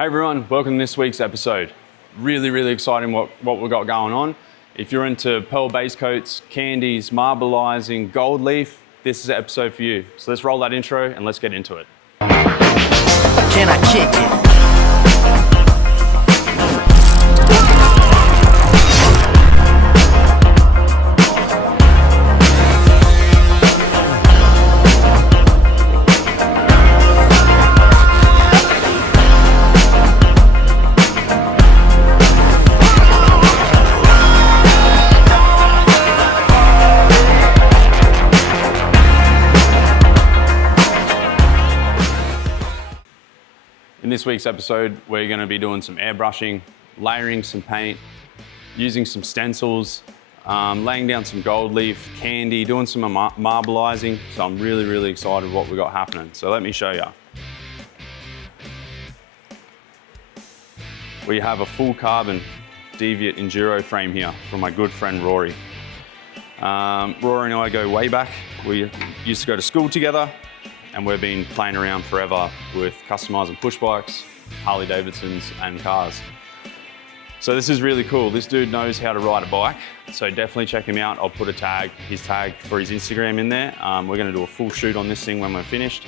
Hey everyone, welcome to this week's episode. Really exciting what we've got going on. If you're into pearl base coats, candies, marbleizing, gold leaf, this is the episode for you. So let's roll that intro and let's get into it. Can I kick it? In this week's episode, we're going to be doing some airbrushing, layering some paint, using some stencils, laying down some gold leaf, candy, doing some marbleizing. So I'm really excited what we got happening. So let me show you. We have a full carbon Deviate Enduro frame here from my good friend Rory. Rory and I go way back. We used to go to school together, and we've been playing around forever with customizing push bikes, Harley Davidsons and cars. So this is really cool. This dude knows how to ride a bike, so definitely check him out. I'll put his tag for his Instagram in there. We're gonna do a full shoot on this thing when we're finished.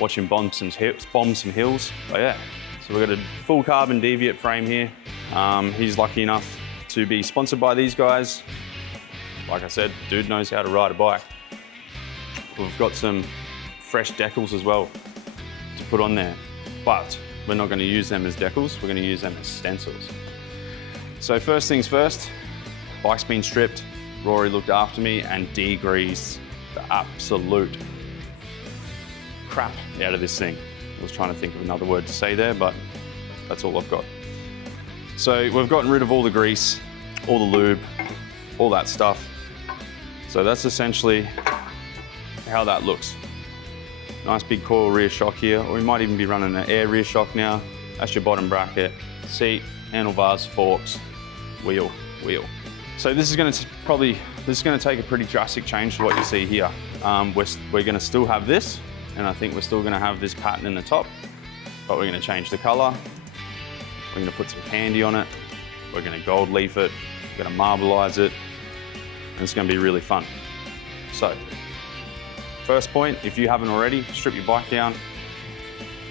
Watch him bomb some hills. But yeah, so we've got a full carbon Deviate frame here. He's lucky enough to be sponsored by these guys. Like I said, dude knows how to ride a bike. We've got some fresh decals as well to put on there, but we're not going to use them as decals, we're going to use them as stencils. So first things first, bike's been stripped. Rory looked after me and degreased the absolute crap out of this thing. I was trying to think of another word to say there, but that's all I've got. So we've gotten rid of all the grease, all the lube, all that stuff. So that's essentially how that looks. Nice big coil rear shock here, or we might even be running an air rear shock now. That's your bottom bracket, seat, handlebars, forks, wheel. So this is going to take a pretty drastic change to what you see here. We're going to still have this, and I think we're still going to have this pattern in the top, but we're going to change the color. We're going to put some candy on it. We're going to gold leaf it. We're going to marbleize it, and it's going to be really fun. So, first point, if you haven't already, strip your bike down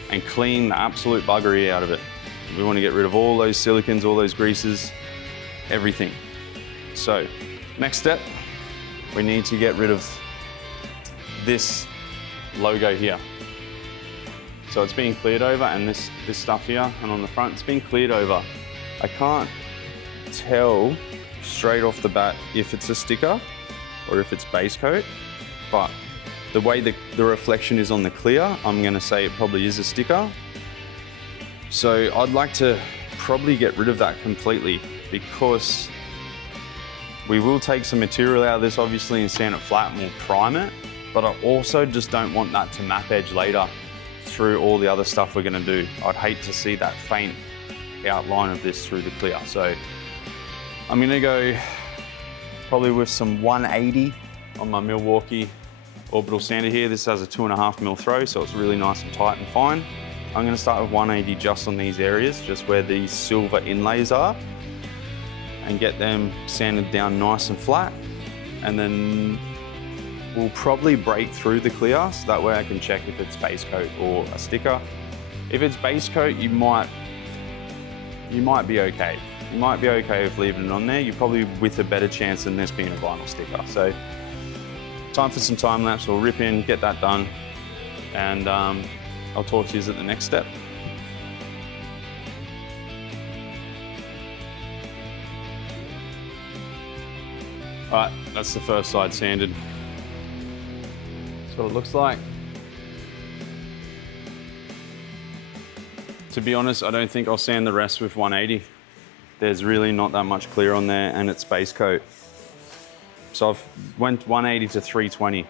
and clean the absolute buggery out of it. We want to get rid of all those silicons, all those greases, everything. So, next step, we need to get rid of this logo here. So it's being cleared over, and this stuff here, and on the front, it's been cleared over. I can't tell straight off the bat if it's a sticker or if it's base coat, but the way the reflection is on the clear, I'm gonna say it probably is a sticker. So I'd like to probably get rid of that completely, because we will take some material out of this obviously and sand it flat and we'll prime it, but I also just don't want that to map edge later through all the other stuff we're gonna do. I'd hate to see that faint outline of this through the clear. So I'm gonna go probably with some 180 on my Milwaukee orbital sander here. This has a 2.5 mil throw, so it's really nice and tight and fine. I'm going to start with 180 just on these areas, just where these silver inlays are, and get them sanded down nice and flat. And then we'll probably break through the clear, so that way I can check if it's base coat or a sticker. If it's base coat, you might be okay. You might be okay with leaving it on there. You're probably with a better chance than this being a vinyl sticker. So time for some time lapse. We'll rip in, get that done, and I'll talk to you at the next step. All right, that's the first side sanded. That's what it looks like. To be honest, I don't think I'll sand the rest with 180. There's really not that much clear on there, and it's base coat. So I've went 180 to 320.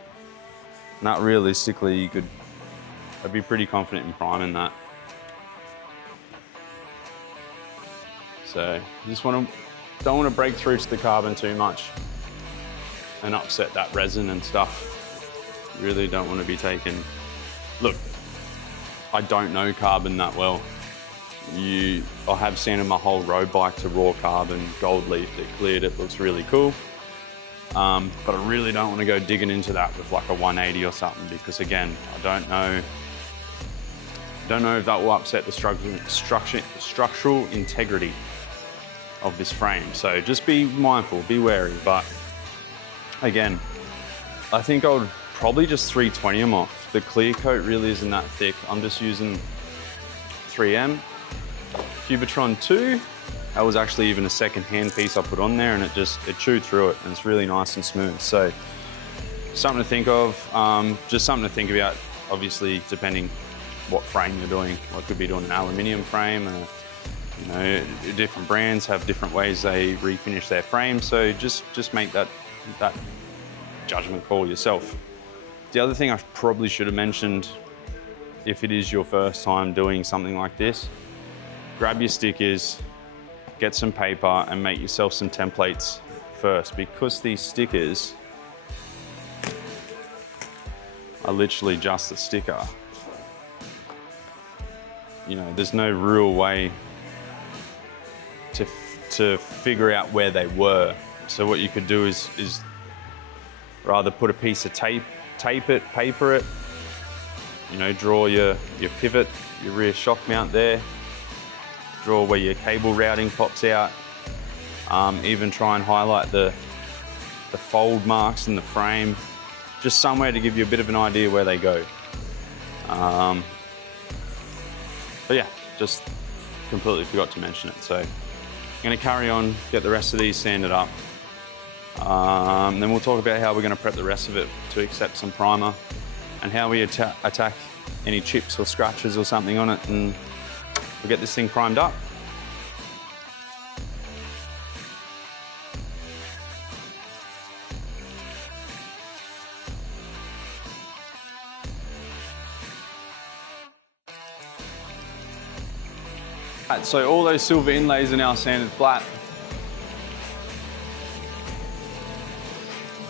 Not realistically, I'd be pretty confident in priming that. So don't want to break through to the carbon too much and upset that resin and stuff. Really don't want to be taking, look, I don't know carbon that well. I have sanded my whole road bike to raw carbon, gold leafed it, cleared it, looks really cool. But I really don't want to go digging into that with like a 180 or something, because again, I don't know if that will upset the structural integrity of this frame. So just be mindful, be wary. But again, I think I would probably just 320 them off. The clear coat really isn't that thick. I'm just using 3M Cubitron 2. That was actually even a second hand piece I put on there, and it chewed through it, and it's really nice and smooth. So something to think of, just something to think about, obviously depending what frame you're doing. I could be doing an aluminium frame, you know, different brands have different ways they refinish their frame. So just make that judgment call yourself. The other thing I probably should have mentioned, if it is your first time doing something like this, grab your stickers, get some paper and make yourself some templates first, because these stickers are literally just a sticker. You know, there's no real way to figure out where they were. So what you could do is rather put a piece of tape it, paper it, you know, draw your pivot, your rear shock mount there, draw where your cable routing pops out, even try and highlight the fold marks in the frame, just somewhere to give you a bit of an idea where they go. But yeah, just completely forgot to mention it. So I'm gonna carry on, get the rest of these sanded up. Then we'll talk about how we're gonna prep the rest of it to accept some primer, and how we attack any chips or scratches or something on it, and we'll get this thing primed up. So all those silver inlays are now sanded flat.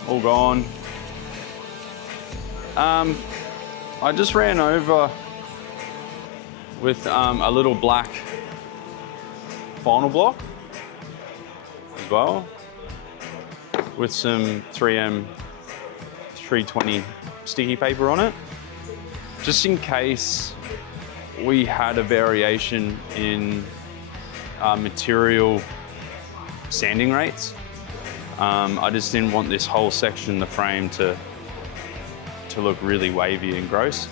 All gone. I just ran over with a little black final block as well, with some 3M 320 sticky paper on it, just in case we had a variation in material sanding rates. I just didn't want this whole section of the frame to look really wavy and gross.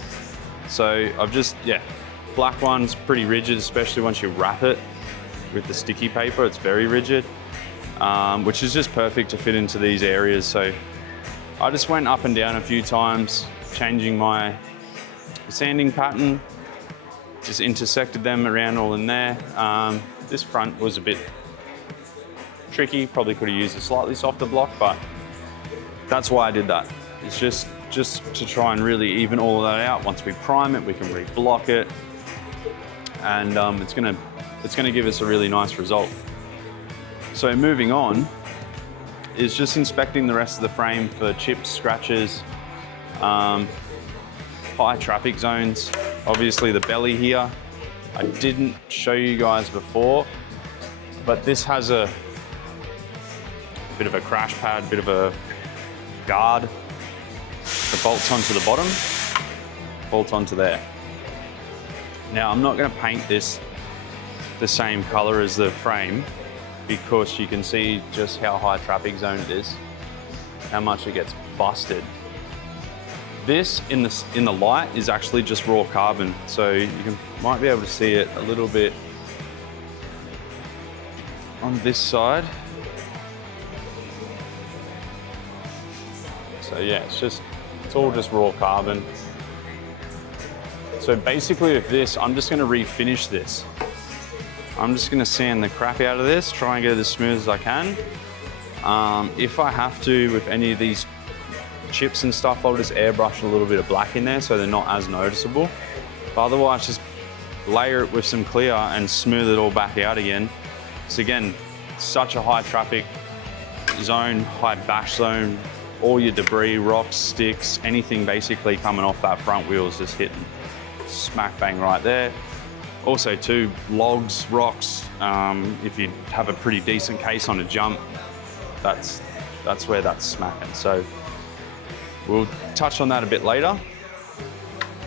So I've just, black one's pretty rigid, especially once you wrap it with the sticky paper, it's very rigid, which is just perfect to fit into these areas. So I just went up and down a few times, changing my sanding pattern, just intersected them around all in there. This front was a bit tricky, probably could have used a slightly softer block, but that's why I did that. It's just to try and really even all of that out. Once we prime it, we can re-block it, and it's gonna give us a really nice result. So moving on is just inspecting the rest of the frame for chips, scratches, high traffic zones. Obviously the belly here, I didn't show you guys before, but this has a bit of a crash pad, bit of a guard that bolts onto the bottom, bolts onto there. Now I'm not going to paint this the same color as the frame, because you can see just how high traffic zone it is, how much it gets busted. This in the light is actually just raw carbon, so you might be able to see it a little bit on this side. So yeah, it's all just raw carbon. So basically with this, I'm just gonna refinish this. I'm just gonna sand the crap out of this, try and get it as smooth as I can. If I have to, with any of these chips and stuff, I'll just airbrush a little bit of black in there so they're not as noticeable. But otherwise, just layer it with some clear and smooth it all back out again. So again, such a high traffic zone, high bash zone, all your debris, rocks, sticks, anything basically coming off that front wheel is just hitting smack bang right there. Also too, logs, rocks, if you have a pretty decent case on a jump, that's where that's smacking. So we'll touch on that a bit later.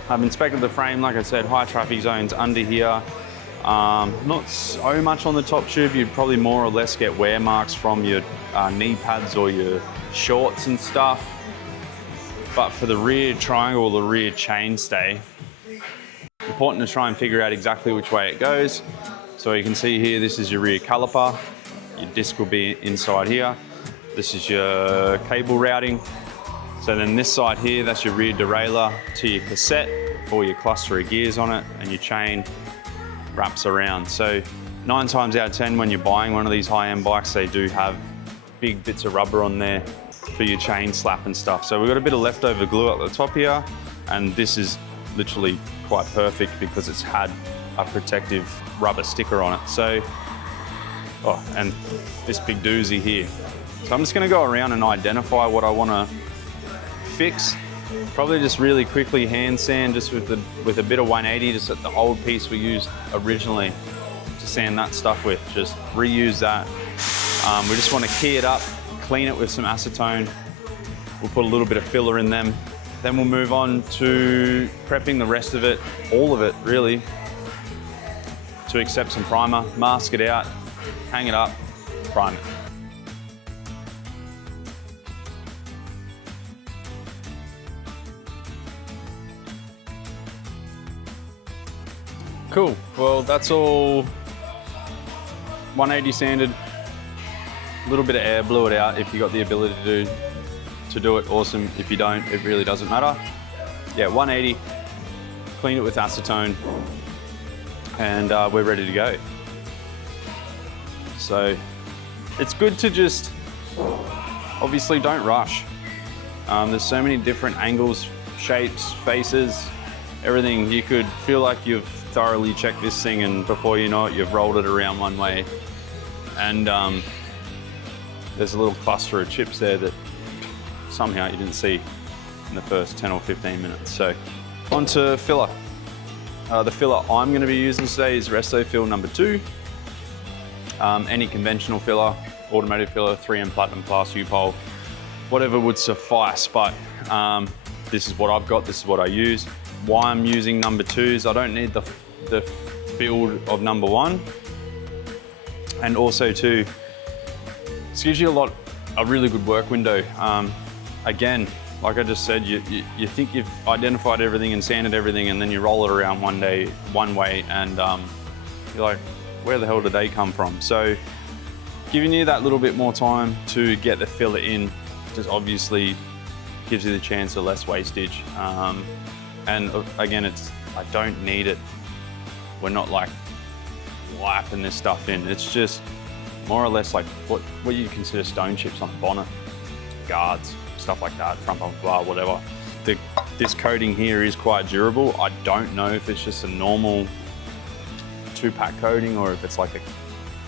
I've inspected the frame, like I said, high traffic zones under here. Not so much on the top tube. You'd probably more or less get wear marks from your knee pads or your shorts and stuff. But for the rear triangle, the rear chainstay, important to try and figure out exactly which way it goes. So you can see here, this is your rear caliper. Your disc will be inside here. This is your cable routing. So then this side here, that's your rear derailleur to your cassette for your cluster of gears on it, and your chain wraps around. So 9 times out of 10 when you're buying one of these high-end bikes, they do have big bits of rubber on there for your chain slap and stuff. So we've got a bit of leftover glue at the top here, and this is literally quite perfect because it's had a protective rubber sticker on it. So, and this big doozy here. So I'm just gonna go around and identify what I wanna fix. Probably just really quickly hand sand just with a bit of 180, just at the old piece we used originally to sand that stuff with. Just reuse that. We just want to key it up, clean it with some acetone. We'll put a little bit of filler in them. Then we'll move on to prepping the rest of it, all of it really, to accept some primer, mask it out, hang it up, prime it. Cool, well that's all 180 sanded. A little bit of air blew it out. If you got the ability to do it, awesome. If you don't, it really doesn't matter. Yeah, 180, clean it with acetone, and we're ready to go. So it's good to just, obviously don't rush. There's so many different angles, shapes, faces, everything. You could feel like you've thoroughly checked this thing, and before you know it, you've rolled it around one way. And there's a little cluster of chips there that somehow you didn't see in the first 10 or 15 minutes. So on to filler. The filler I'm going to be using today is Resto Fill number 2. Any conventional filler, automotive filler, 3M Platinum Plus, U-Pole, whatever would suffice, but this is what I've got, this is what I use. Why I'm using number 2s, I don't need the build of number 1. And also too, this gives you a really good work window. Again, like I just said, you think you've identified everything and sanded everything, and then you roll it around one way, and you're like, where the hell did they come from? So giving you that little bit more time to get the filler in just obviously gives you the chance of less wastage. And again, I don't need it. We're not like wiping this stuff in. It's just more or less like what you consider stone chips on a bonnet, guards, stuff like that, front bumper bar, whatever. This coating here is quite durable. I don't know if it's just a normal 2-pack coating or if it's like a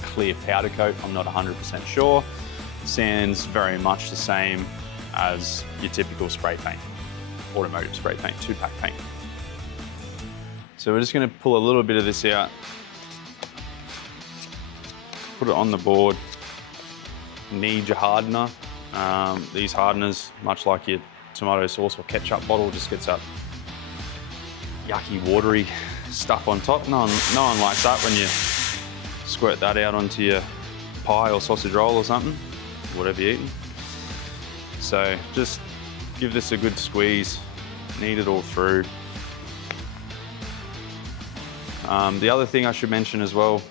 clear powder coat. I'm not 100% sure. Sands very much the same as your typical spray paint, automotive spray paint, 2-pack paint. So we're just gonna pull a little bit of this out, put it on the board. Need your hardener. These hardeners, much like your tomato sauce or ketchup bottle, just gets that yucky, watery stuff on top. No one likes that when you squirt that out onto your pie or sausage roll or something, whatever you're eating. So just give this a good squeeze, knead it all through. The other thing I should mention as well,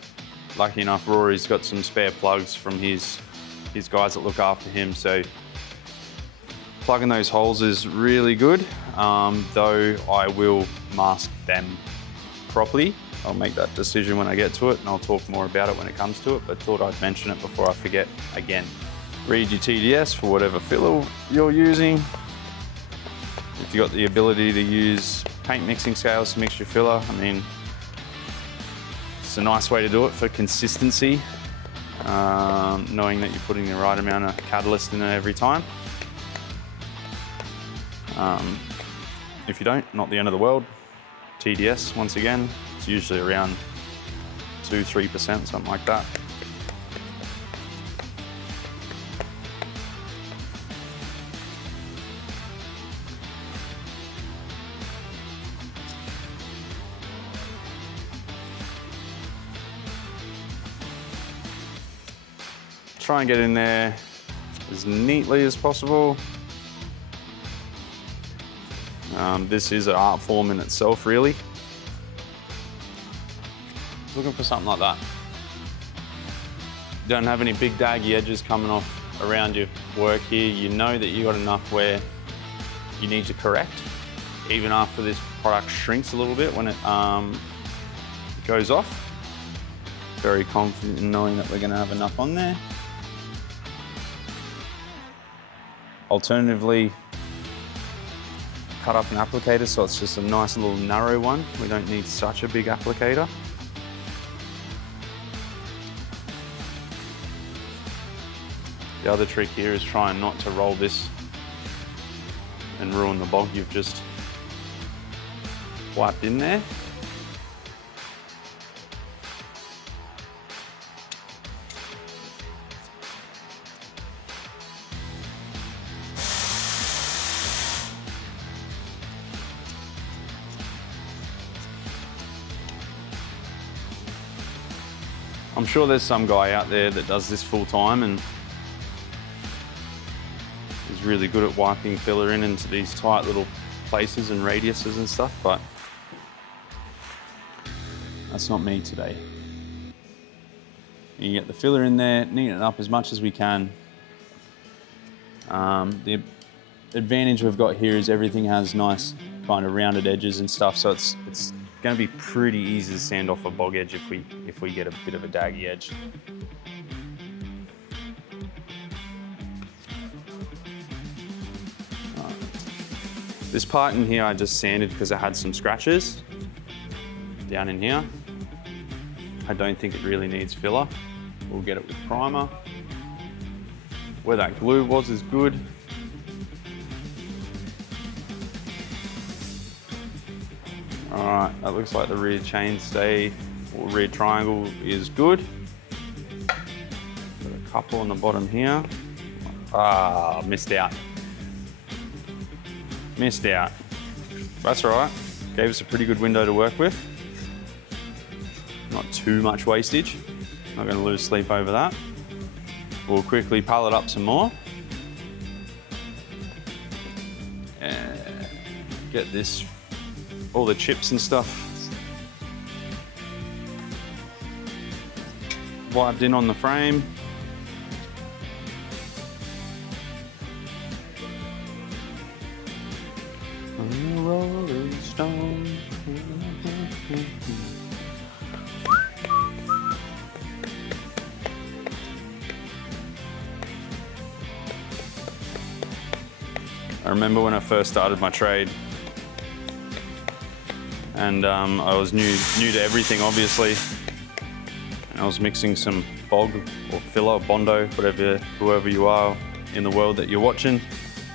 lucky enough, Rory's got some spare plugs from his guys that look after him. So plugging those holes is really good, though I will mask them properly. I'll make that decision when I get to it, and I'll talk more about it when it comes to it, but thought I'd mention it before I forget again. Read your TDS for whatever filler you're using. If you've got the ability to use paint mixing scales to mix your filler, I mean, it's a nice way to do it for consistency, knowing that you're putting the right amount of catalyst in it every time. If you don't, not the end of the world. TDS, once again, It's usually around 2-3%, something like that. Try and get in there as neatly as possible. This is an art form in itself, really. Looking for something like that. Don't have any big daggy edges coming off around your work here. You know that you got enough where you need to correct, even after this product shrinks a little bit when it goes off. Very confident in knowing that we're going to have enough on there. Alternatively, cut up an applicator so it's just a nice little narrow one. We don't need such a big applicator. The other trick here is trying not to roll this and ruin the bog you've just wiped in there. I'm sure there's some guy out there that does this full time and is really good at wiping filler into these tight little places and radiuses and stuff, but that's not me today. You get the filler in there, neaten it up as much as we can. The advantage we've got here is everything has nice kind of rounded edges and stuff, so it's going to be pretty easy to sand off a bog edge if we get a bit of a daggy edge. This part in here I just sanded because I had some scratches down in here. I don't think it really needs filler. We'll get it with primer. Where that glue was is good. All right, that looks like the rear chainstay or rear triangle is good. Got a couple on the bottom here. Ah, missed out. Missed out. That's all right. Gave us a pretty good window to work with. Not too much wastage. Not gonna lose sleep over that. We'll quickly pallet up some more. And get this, all the chips and stuff wiped in on the frame. I'm a rolling stone. I remember when I first started my trade, and I was new to everything, obviously. And I was mixing some bog or filler, bondo, whoever you are in the world that you're watching,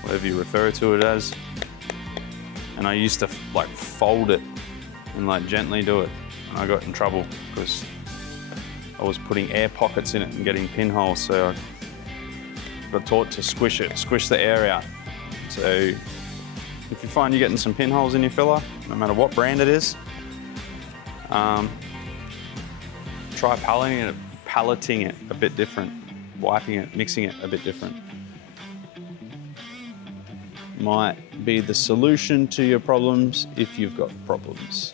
whatever you refer to it as. And I used to like fold it and like gently do it. And I got in trouble because I was putting air pockets in it and getting pinholes. So I got taught to squish the air out. So if you find you're getting some pinholes in your filler, no matter what brand it is, try palleting it a bit different, wiping it, mixing it a bit different. Might be the solution to your problems if you've got problems.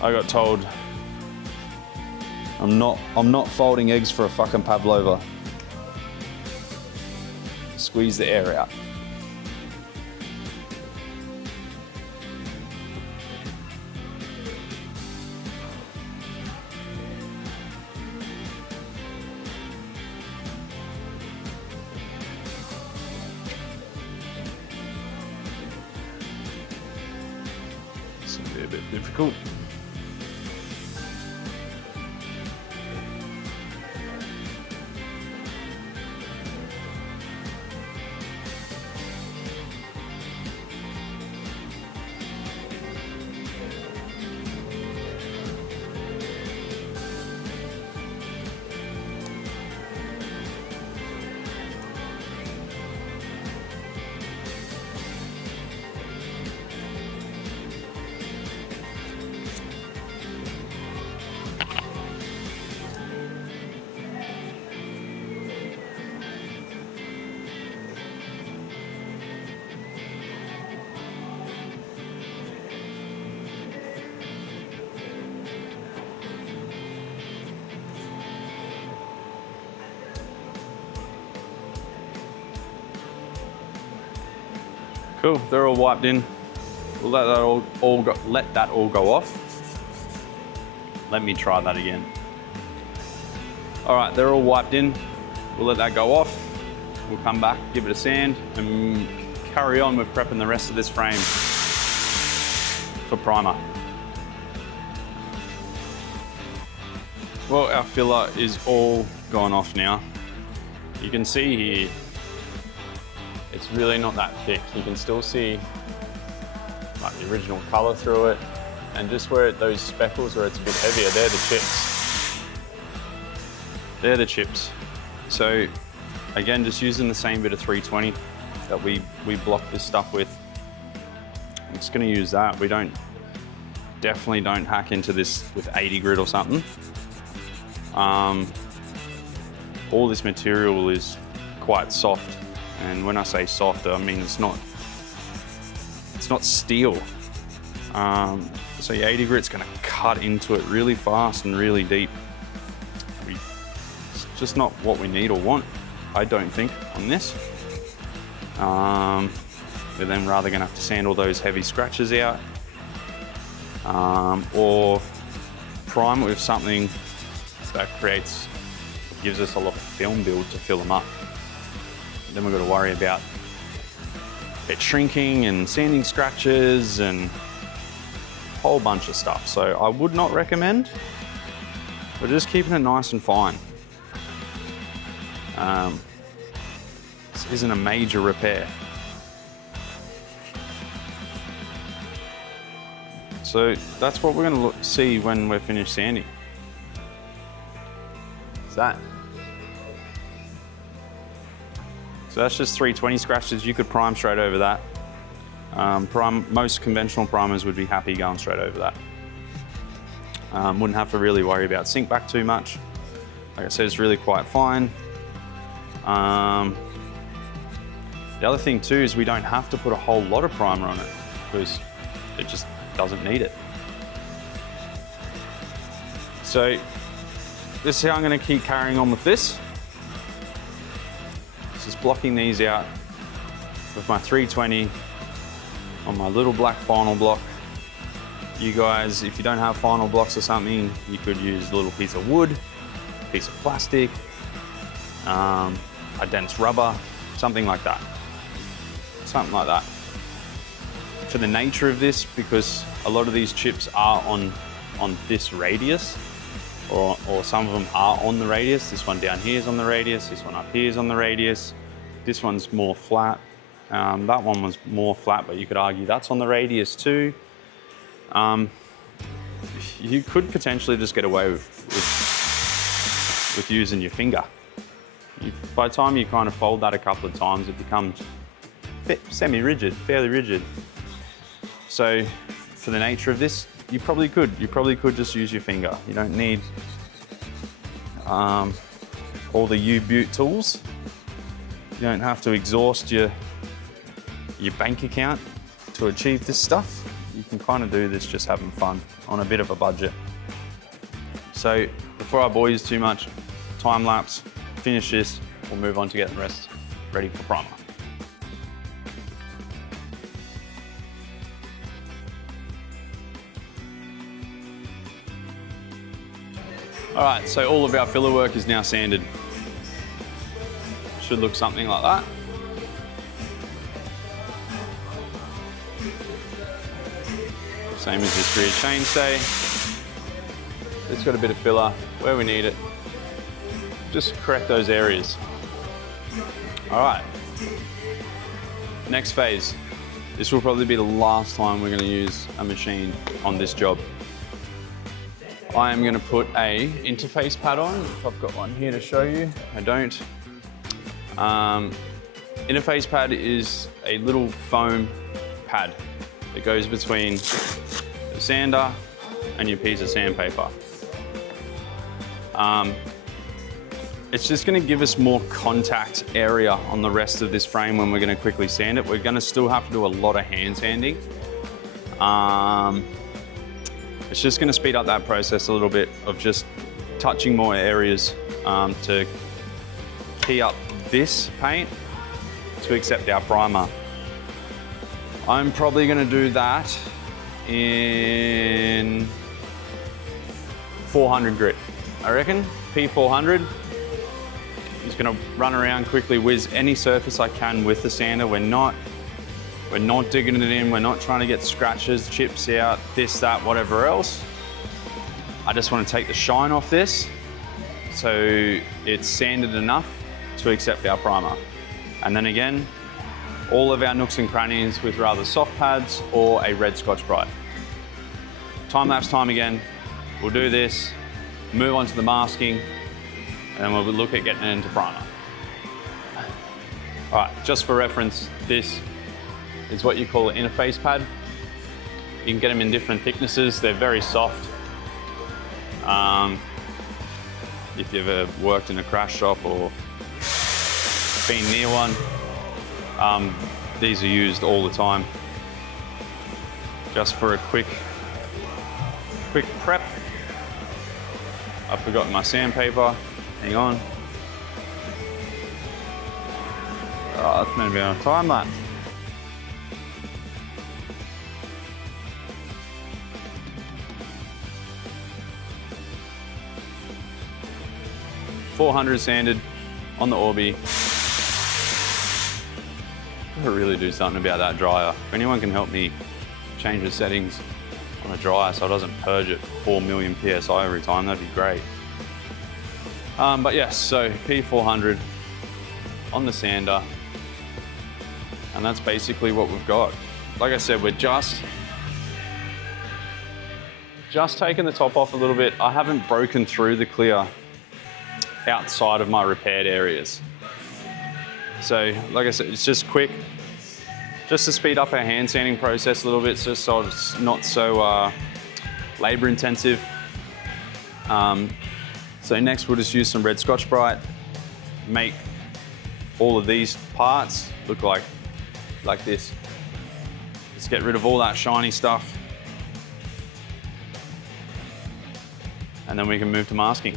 I got told I'm not folding eggs for a fucking pavlova. Squeeze the air out. This will be a bit difficult. Cool, they're all wiped in. We'll let that all go off. Let me try that again. All right, they're all wiped in. We'll let that go off. We'll come back, give it a sand, and carry on with prepping the rest of this frame for primer. Well, our filler is all gone off now. You can see here, it's really not that thick. You can still see like the original color through it. And just where those speckles where it's a bit heavier, they're the chips. They're the chips. So again, just using the same bit of 320 that we blocked this stuff with. I'm just gonna use that. We definitely don't hack into this with 80 grit or something. All this material is quite soft. And when I say soft, I mean it's not steel. So your 80 grit's gonna cut into it really fast and really deep. It's just not what we need or want, I don't think, on this. We're then rather gonna have to sand all those heavy scratches out, or prime it with something that gives us a lot of film build to fill them up. Then we've got to worry about it shrinking and sanding scratches and a whole bunch of stuff. So I would not recommend. We're just keeping it nice and fine. This isn't a major repair. So that's what we're going to see when we're finished sanding. Is that? So that's just 320 scratches. You could prime straight over that. Most conventional primers would be happy going straight over that. Wouldn't have to really worry about sink back too much. Like I said, it's really quite fine. The other thing too is we don't have to put a whole lot of primer on it because it just doesn't need it. So this is how I'm going to keep carrying on with this. Just blocking these out with my 320 on my little black final block. You guys, if you don't have final blocks or something, you could use a little piece of wood, a piece of plastic, a dense rubber, something like that. Something like that. For the nature of this, because a lot of these chips are on this radius, or some of them are on the radius. This one down here is on the radius, this one up here is on the radius. This one's more flat. That one was more flat, but you could argue that's on the radius too. You could potentially just get away with using your finger. By the time you kind of fold that a couple of times, it becomes semi-rigid, fairly rigid. So for the nature of this, you probably could just use your finger. You don't need all the U-Butte tools. You don't have to exhaust your bank account to achieve this stuff. You can kind of do this just having fun on a bit of a budget. So before I bore you too much, time lapse, finish this, we'll move on to getting the rest ready for primer. All right, so all of our filler work is now sanded. Should look something like that. Same as this rear chainstay. It's got a bit of filler where we need it. Just correct those areas. All right, next phase. This will probably be the last time we're gonna use a machine on this job. I am gonna put a interface pad on. If I've got one here to show you, I don't. Interface pad is a little foam pad that goes between the sander and your piece of sandpaper. It's just gonna give us more contact area on the rest of this frame when we're gonna quickly sand it. We're gonna still have to do a lot of hand sanding. It's just gonna speed up that process a little bit of just touching more areas to key up this paint to accept our primer. I'm probably gonna do that in 400 grit. I reckon, P400. Just gonna run around quickly, whiz any surface I can with the sander. We're not digging it in, we're not trying to get scratches, chips out, this, that, whatever else. I just wanna take the shine off this so it's sanded enough to accept our primer. And then again, all of our nooks and crannies with rather soft pads or a red Scotch-Brite. Time-lapse time again, we'll do this, move on to the masking, and then we'll look at getting it into primer. All right, just for reference, this is what you call an interface pad. You can get them in different thicknesses. They're very soft. If you've ever worked in a crash shop or been near one, these are used all the time. Just for a quick prep. I've forgotten my sandpaper. Hang on. Oh, that's meant to be on a time lapse. .400 sanded on the Orbi. Gotta really do something about that dryer. If anyone can help me change the settings on a dryer so it doesn't purge at 4 million PSI every time, that'd be great. But yes, so P400 on the sander, and that's basically what we've got. Like I said, we're just taking the top off a little bit. I haven't broken through the clear outside of my repaired areas. So, like I said, it's just quick, just to speed up our hand sanding process a little bit, just so it's not so labor intensive. So next we'll just use some red Scotch-Brite, make all of these parts look like this. Just get rid of all that shiny stuff. And then we can move to masking.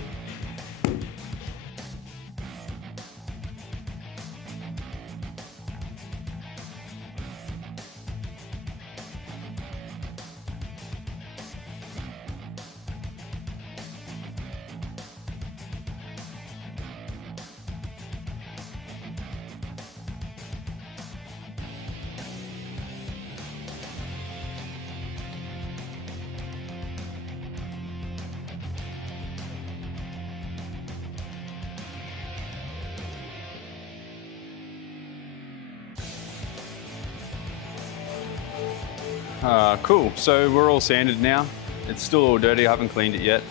Cool, so we're all sanded now. It's still all dirty, I haven't cleaned it yet.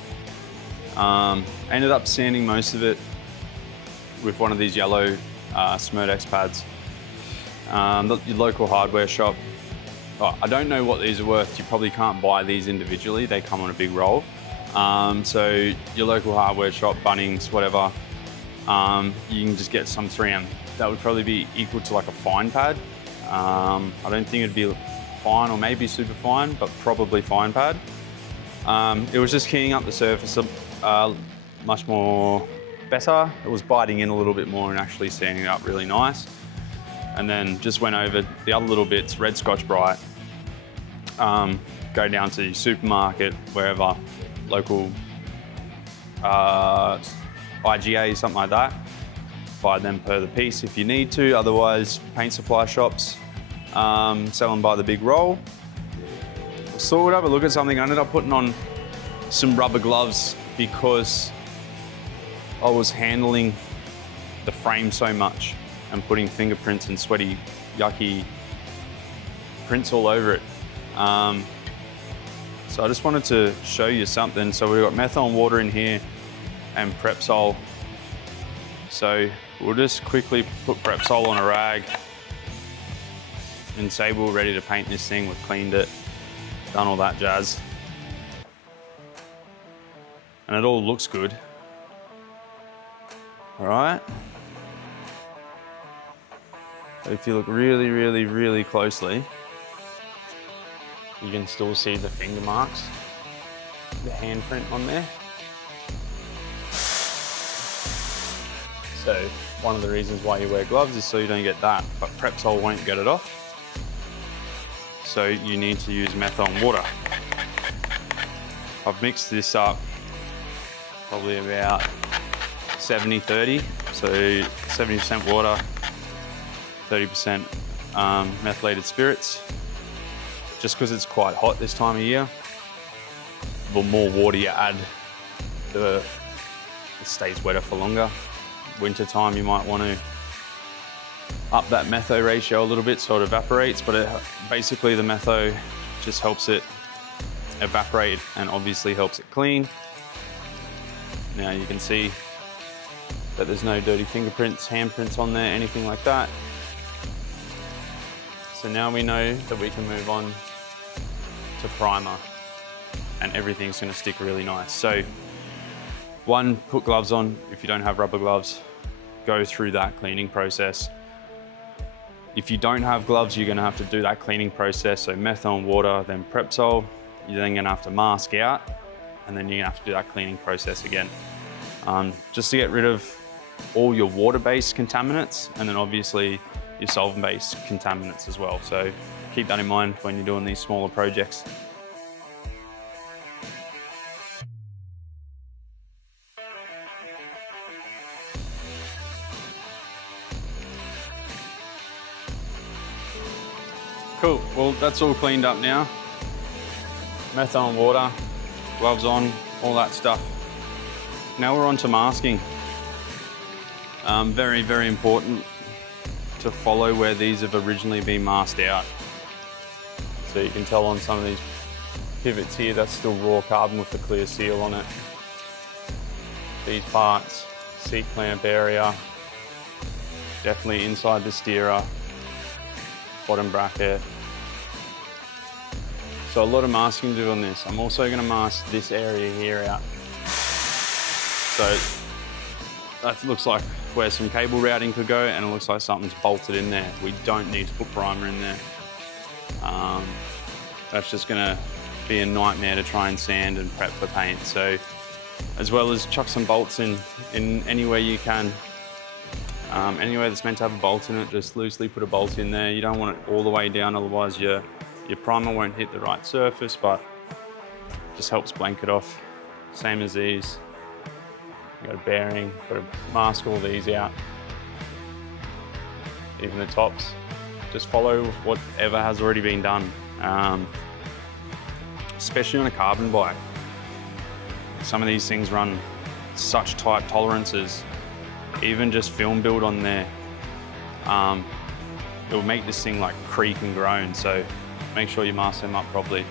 Ended up sanding most of it with one of these yellow Smerdex pads. Your local hardware shop. Oh, I don't know what these are worth. You probably can't buy these individually. They come on a big roll. So your local hardware shop, Bunnings, whatever, you can just get some 3M. That would probably be equal to like a fine pad. I don't think it'd be fine or maybe super fine, but probably fine pad. It was just keying up the surface much more better. It was biting in a little bit more and actually sanding it up really nice. And then just went over the other little bits, red Scotch-Brite, go down to the supermarket, wherever, local IGA, something like that. Buy them per the piece if you need to, otherwise paint supply shops, sell them by the big roll. So we'll have a look at something. I ended up putting on some rubber gloves because I was handling the frame so much and putting fingerprints and sweaty, yucky prints all over it. So I just wanted to show you something. So we've got methone water in here and Prepsol. So we'll just quickly put Prepsol on a rag and say we're ready to paint this thing. We've cleaned it, done all that jazz. And it all looks good. All right. If you look really, really, really closely, you can still see the finger marks, the handprint on there. So one of the reasons why you wear gloves is so you don't get that, but Prepsol won't get it off. So you need to use methyl and water. I've mixed this up probably about 70-30. So 70% water, 30% methylated spirits. Just because it's quite hot this time of year, the more water you add, it stays wetter for longer. Winter time, you might want to up that metho ratio a little bit so it evaporates, but basically the metho just helps it evaporate and obviously helps it clean. Now you can see that there's no dirty fingerprints, handprints on there, anything like that. So now we know that we can move on to primer and everything's going to stick really nice. So one, put gloves on. If you don't have rubber gloves, go through that cleaning process. If you don't have gloves, you're going to have to do that cleaning process. So methyl and water, then Prepsol. You're then going to have to mask out, and then you're going to have to do that cleaning process again. Just to get rid of all your water-based contaminants, and then obviously your solvent-based contaminants as well. So keep that in mind when you're doing these smaller projects. Cool, well that's all cleaned up now. Methyl and water, gloves on, all that stuff. Now we're on to masking. Very, very important to follow where these have originally been masked out. So you can tell on some of these pivots here, that's still raw carbon with the clear seal on it. These parts, seat clamp area, definitely inside the steerer, bottom bracket. So a lot of masking to do on this. I'm also going to mask this area here out. So that looks like where some cable routing could go, and it looks like something's bolted in there. We don't need to put primer in there. That's just going to be a nightmare to try and sand and prep for paint. So as well as chuck some bolts in anywhere you can. Anywhere that's meant to have a bolt in it, just loosely put a bolt in there. You don't want it all the way down, otherwise your primer won't hit the right surface, but just helps blanket off. Same as these. You got a bearing, got to mask all these out. Even the tops. Just follow whatever has already been done. Especially on a carbon bike. Some of these things run such tight tolerances. Even just film build on there, it will make this thing like creak and groan. So make sure you mask them up properly.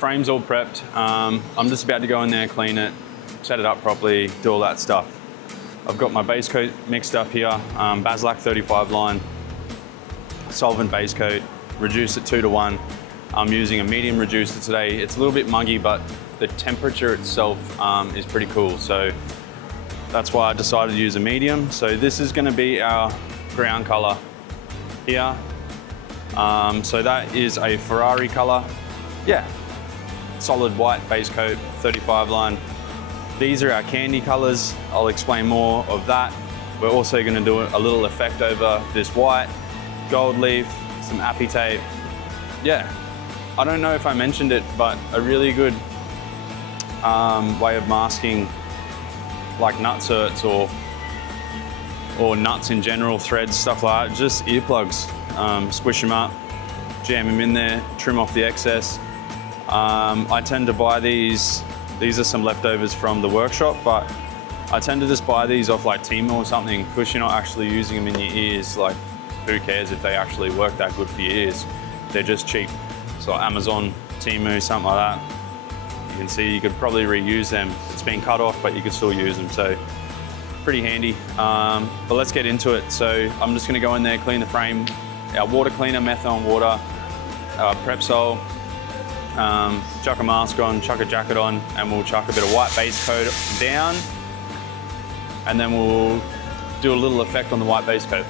Frame's all prepped. I'm just about to go in there, clean it, set it up properly, do all that stuff. I've got my base coat mixed up here, Baslac 35 line, solvent base coat, reduce it 2:1. I'm using a medium reducer today. It's a little bit muggy, but the temperature itself is pretty cool. So that's why I decided to use a medium. So this is gonna be our ground color here. So that is a Ferrari color. Yeah, solid white base coat, 35 line. These are our candy colors. I'll explain more of that. We're also gonna do a little effect over this white, gold leaf, some appy tape. Yeah, I don't know if I mentioned it, but a really good way of masking like nutserts or nuts in general, threads, stuff like that, just earplugs. Squish them up, jam them in there, trim off the excess. I tend to buy these are some leftovers from the workshop, but I tend to just buy these off like Temu or something, because you're not actually using them in your ears. Like, who cares if they actually work that good for your ears? They're just cheap. So Amazon, Temu, something like that. You can see you could probably reuse them. It's been cut off, but you could still use them. So pretty handy. But let's get into it. So I'm just gonna go in there, clean the frame. Our water cleaner, Methone water, Prepsol, chuck a mask on, chuck a jacket on, and we'll chuck a bit of white base coat down, and then we'll do a little effect on the white base coat.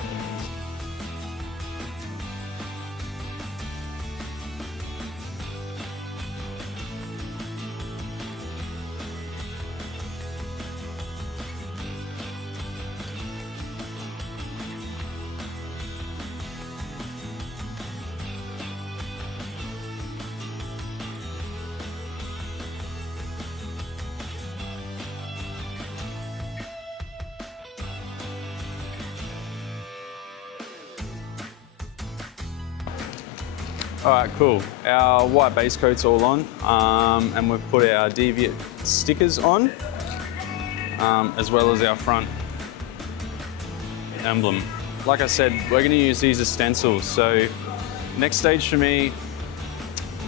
All right, cool. Our white base coat's all on, and we've put our Deviate stickers on, as well as our front emblem. Like I said, we're gonna use these as stencils. So next stage for me,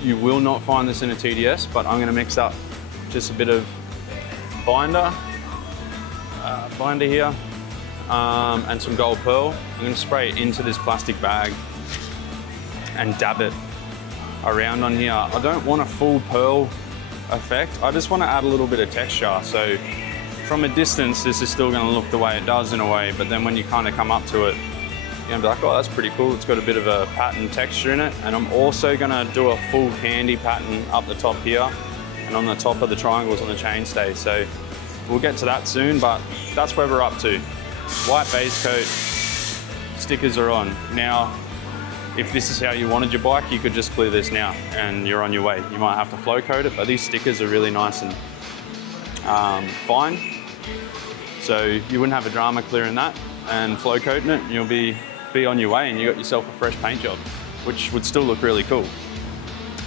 you will not find this in a TDS, but I'm gonna mix up just a bit of binder here, and some gold pearl. I'm gonna spray it into this plastic bag and dab it around on here. I don't want a full pearl effect. I just want to add a little bit of texture. So from a distance, this is still going to look the way it does in a way, but then when you kind of come up to it, you're going to be like, oh, that's pretty cool. It's got a bit of a pattern texture in it. And I'm also going to do a full candy pattern up the top here and on the top of the triangles on the chainstay. So we'll get to that soon, but that's where we're up to. White base coat, stickers are on. Now, if this is how you wanted your bike, you could just clear this now and you're on your way. You might have to flow coat it, but these stickers are really nice and fine. So you wouldn't have a drama clearing that and flow coating it, and you'll be on your way and you got yourself a fresh paint job, which would still look really cool.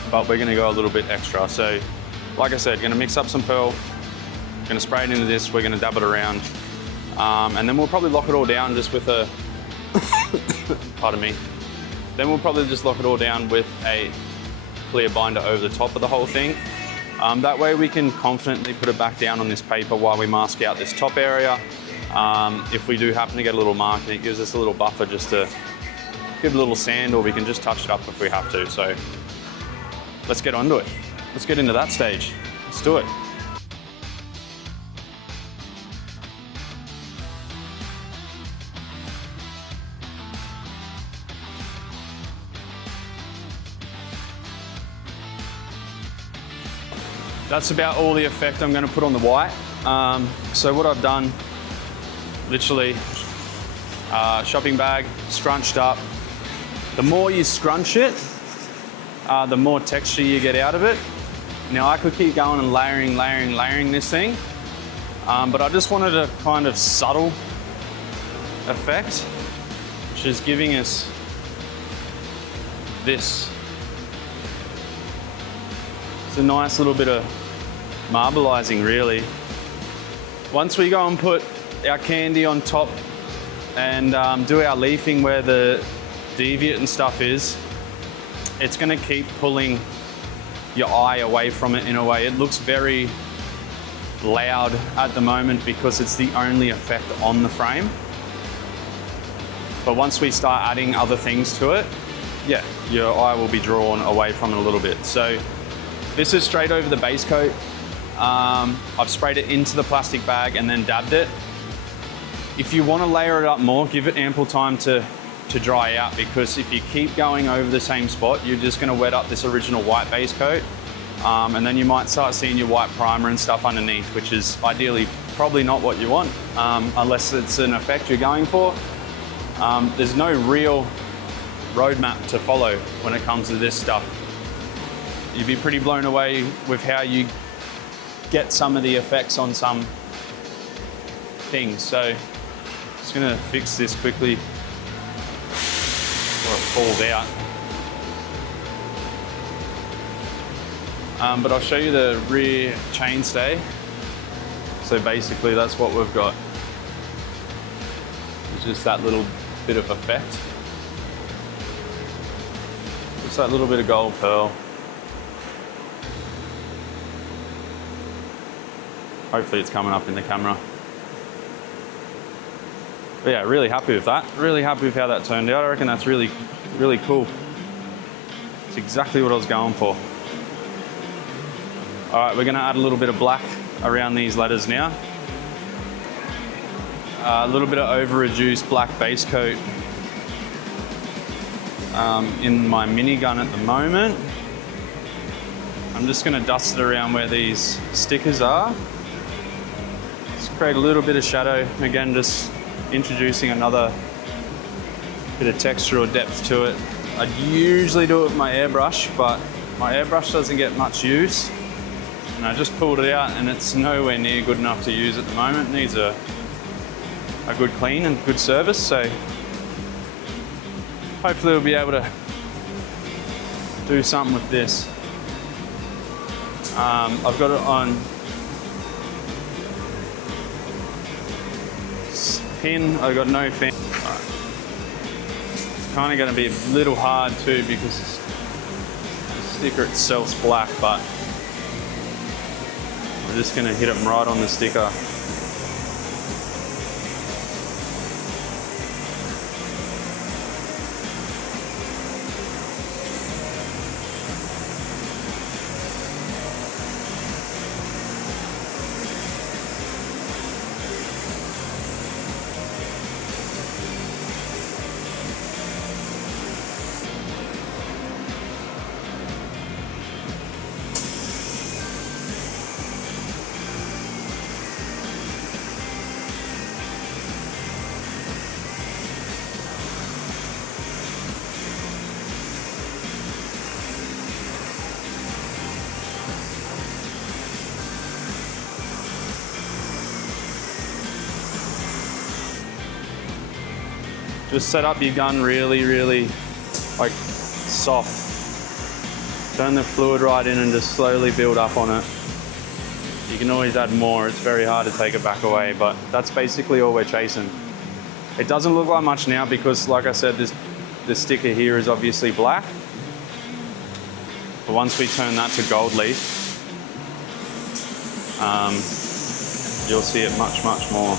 But we're gonna go a little bit extra. So like I said, gonna mix up some pearl, gonna spray it into this, we're gonna dab it around, and then we'll probably lock it all down just with a, pardon me, then we'll probably just lock it all down with a clear binder over the top of the whole thing. That way we can confidently put it back down on this paper while we mask out this top area. If we do happen to get a little mark, and it gives us a little buffer just to give a little sand, or we can just touch it up if we have to. So let's get onto it. Let's get into that stage. Let's do it. That's about all the effect I'm going to put on the white. So what I've done, literally, shopping bag, scrunched up. The more you scrunch it, the more texture you get out of it. Now I could keep going and layering this thing, but I just wanted a kind of subtle effect, which is giving us this. It's a nice little bit of marbleizing, really. Once we go and put our candy on top and do our leafing where the deviate and stuff is, it's going to keep pulling your eye away from it in a way. It looks very loud at the moment because it's the only effect on the frame. But once we start adding other things to it, yeah, your eye will be drawn away from it a little bit. So this is straight over the base coat. I've sprayed it into the plastic bag and then dabbed it. If you want to layer it up more, give it ample time to dry out, because if you keep going over the same spot, you're just going to wet up this original white base coat. And then you might start seeing your white primer and stuff underneath, which is ideally probably not what you want, unless it's an effect you're going for. There's no real roadmap to follow when it comes to this stuff. You'd be pretty blown away with how you get some of the effects on some things. So just gonna fix this quickly before it falls out. But I'll show you the rear chainstay. So basically that's what we've got. It's just that little bit of effect. Just that little bit of gold pearl. Hopefully it's coming up in the camera. But yeah, really happy with that. Really happy with how that turned out. I reckon that's really, really cool. It's exactly what I was going for. All right, we're gonna add a little bit of black around these letters now. A little bit of over-reduced black base coat in my minigun at the moment. I'm just gonna dust it around where these stickers are. Just create a little bit of shadow. Again, just introducing another bit of texture or depth to it. I'd usually do it with my airbrush, but my airbrush doesn't get much use. And I just pulled it out and it's nowhere near good enough to use at the moment. It needs a good clean and good service. So hopefully we'll be able to do something with this. I've got it on pin. I've got no fin. Right. It's kind of going to be a little hard too because the sticker itself's black, but we're just going to hit them right on the sticker. Just set up your gun really, really like soft. Turn the fluid right in and just slowly build up on it. You can always add more. It's very hard to take it back away, but that's basically all we're chasing. It doesn't look like much now because, like I said, this sticker here is obviously black. But once we turn that to gold leaf, you'll see it much, much more.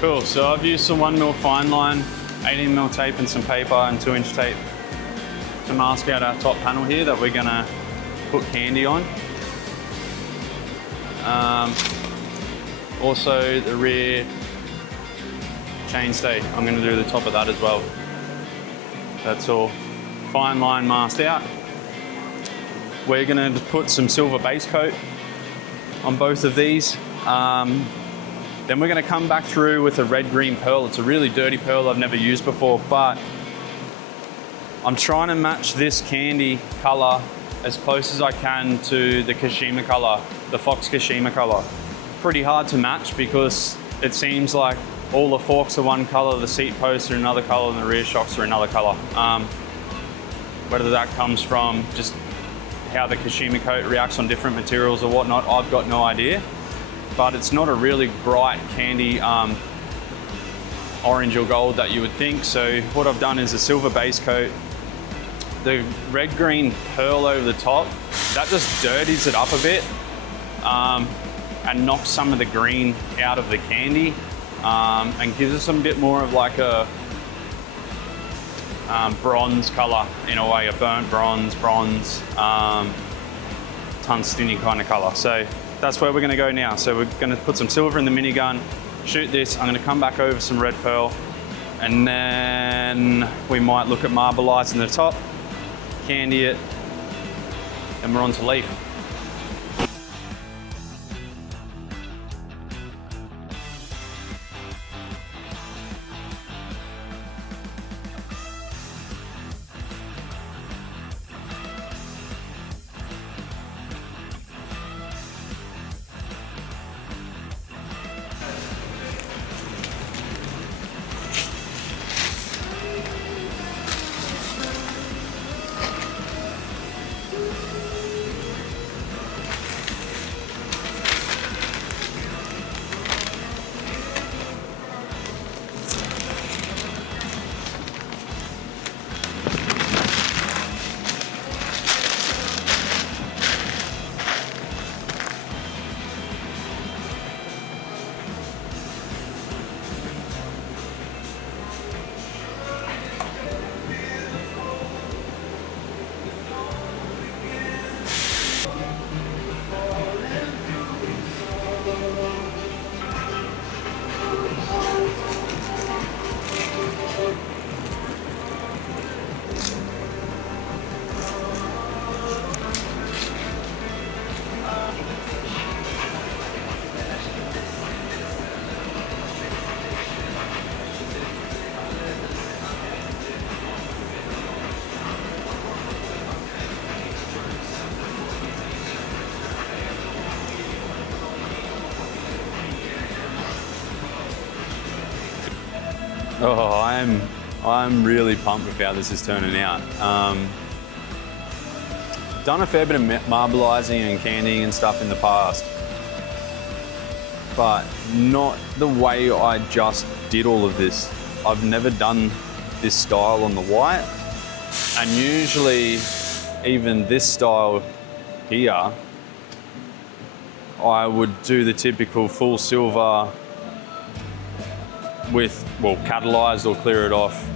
Cool, so I've used some 1mm fine line, 18mm tape and some paper and 2-inch tape to mask out our top panel here that we're gonna put candy on. Also the rear chainstay, I'm gonna do the top of that as well. That's all fine line masked out. we're gonna put some silver base coat on both of these. Then we're gonna come back through with a red-green pearl. It's a really dirty pearl I've never used before, but I'm trying to match this candy color as close as I can to the Kashima color, the Fox Kashima color. Pretty hard to match because it seems like all the forks are one color, the seat posts are another color, and the rear shocks are another color. Whether that comes from just how the Kashima coat reacts on different materials or whatnot, I've got no idea. But it's not a really bright candy orange or gold that you would think. So what I've done is a silver base coat, the red-green pearl over the top, that just dirties it up a bit and knocks some of the green out of the candy and gives us a bit more of like a bronze color in a way, a burnt bronze, tungsten-y kind of color. So that's where we're gonna go now. So we're gonna put some silver in the minigun, shoot this. I'm gonna come back over some red pearl, and then we might look at marbleizing the top, candy it, and we're on to leaf. Oh, I'm really pumped with how this is turning out. Done a fair bit of marbleizing and candying and stuff in the past, but not the way I just did all of this. I've never done this style on the white, and usually even this style here, I would do the typical full silver with, well, catalyzed or clear it off,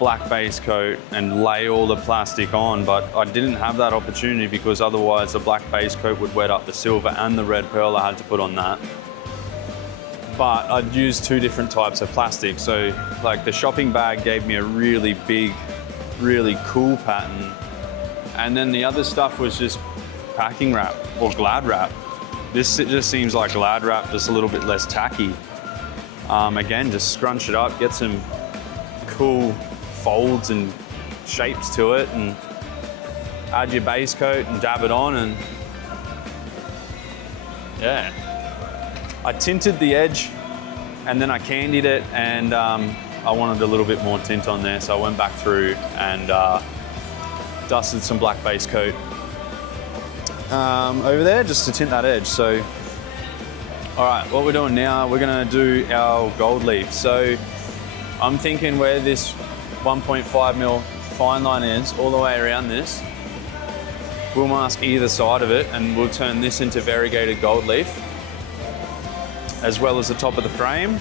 black base coat and lay all the plastic on, but I didn't have that opportunity because otherwise the black base coat would wet up the silver and the red pearl. I had to put on that. But I'd used two different types of plastic. So like the shopping bag gave me a really big, really cool pattern. And then the other stuff was just packing wrap or Glad wrap. This just seems like Glad wrap, just a little bit less tacky. Again, just scrunch it up, get some cool folds and shapes to it, and add your base coat and dab it on, and yeah. I tinted the edge and then I candied it, and I wanted a little bit more tint on there, so I went back through and dusted some black base coat over there just to tint that edge. So all right, what we're doing now, we're gonna do our gold leaf. So I'm thinking where this 1.5mm fine line is, all the way around this, we'll mask either side of it, and we'll turn this into variegated gold leaf, as well as the top of the frame,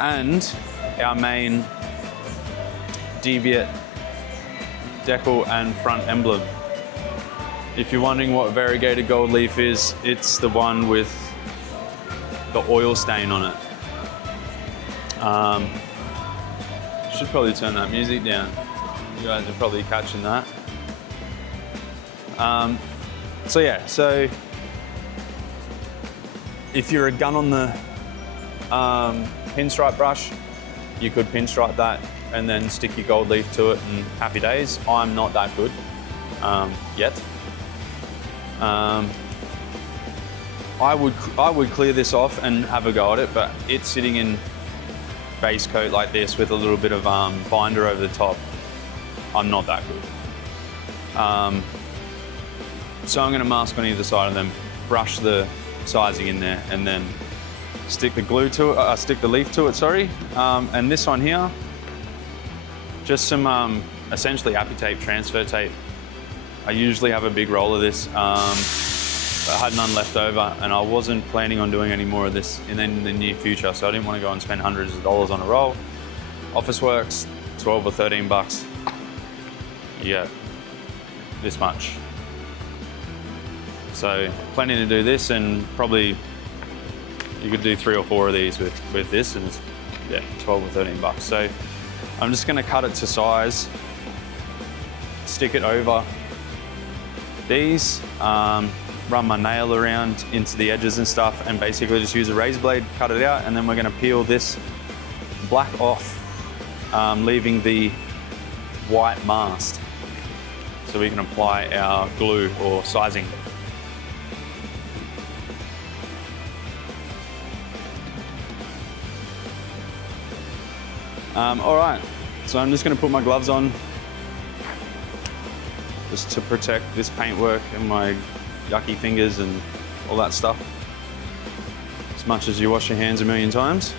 and our main Deviate decal and front emblem. If you're wondering what variegated gold leaf is, it's the one with the oil stain on it. Should probably turn that music down. You guys are probably catching that. So yeah, so if you're a gun on the pinstripe brush, you could pinstripe that and then stick your gold leaf to it and happy days. I'm not that good yet. I would clear this off and have a go at it, but it's sitting in base coat like this with a little bit of binder over the top. I'm not that good. So I'm going to mask on either side of them, brush the sizing in there, and then stick the glue to it. Stick the leaf to it. Sorry. And this one here, just some essentially appy tape, transfer tape. I usually have a big roll of this. But I had none left over, and I wasn't planning on doing any more of this in the near future, so I didn't want to go and spend hundreds of dollars on a roll. Officeworks, 12 or 13 bucks. You get this much. So planning to do this, and probably you could do 3 or 4 of these with this, and it's 12 or 13 bucks. So I'm just going to cut it to size, stick it over these, run my nail around into the edges and stuff, and basically just use a razor blade, cut it out, and then we're going to peel this black off, leaving the white masked, so we can apply our glue or sizing. All right, so I'm just going to put my gloves on just to protect this paintwork and my yucky fingers and all that stuff, as much as you wash your hands a million times.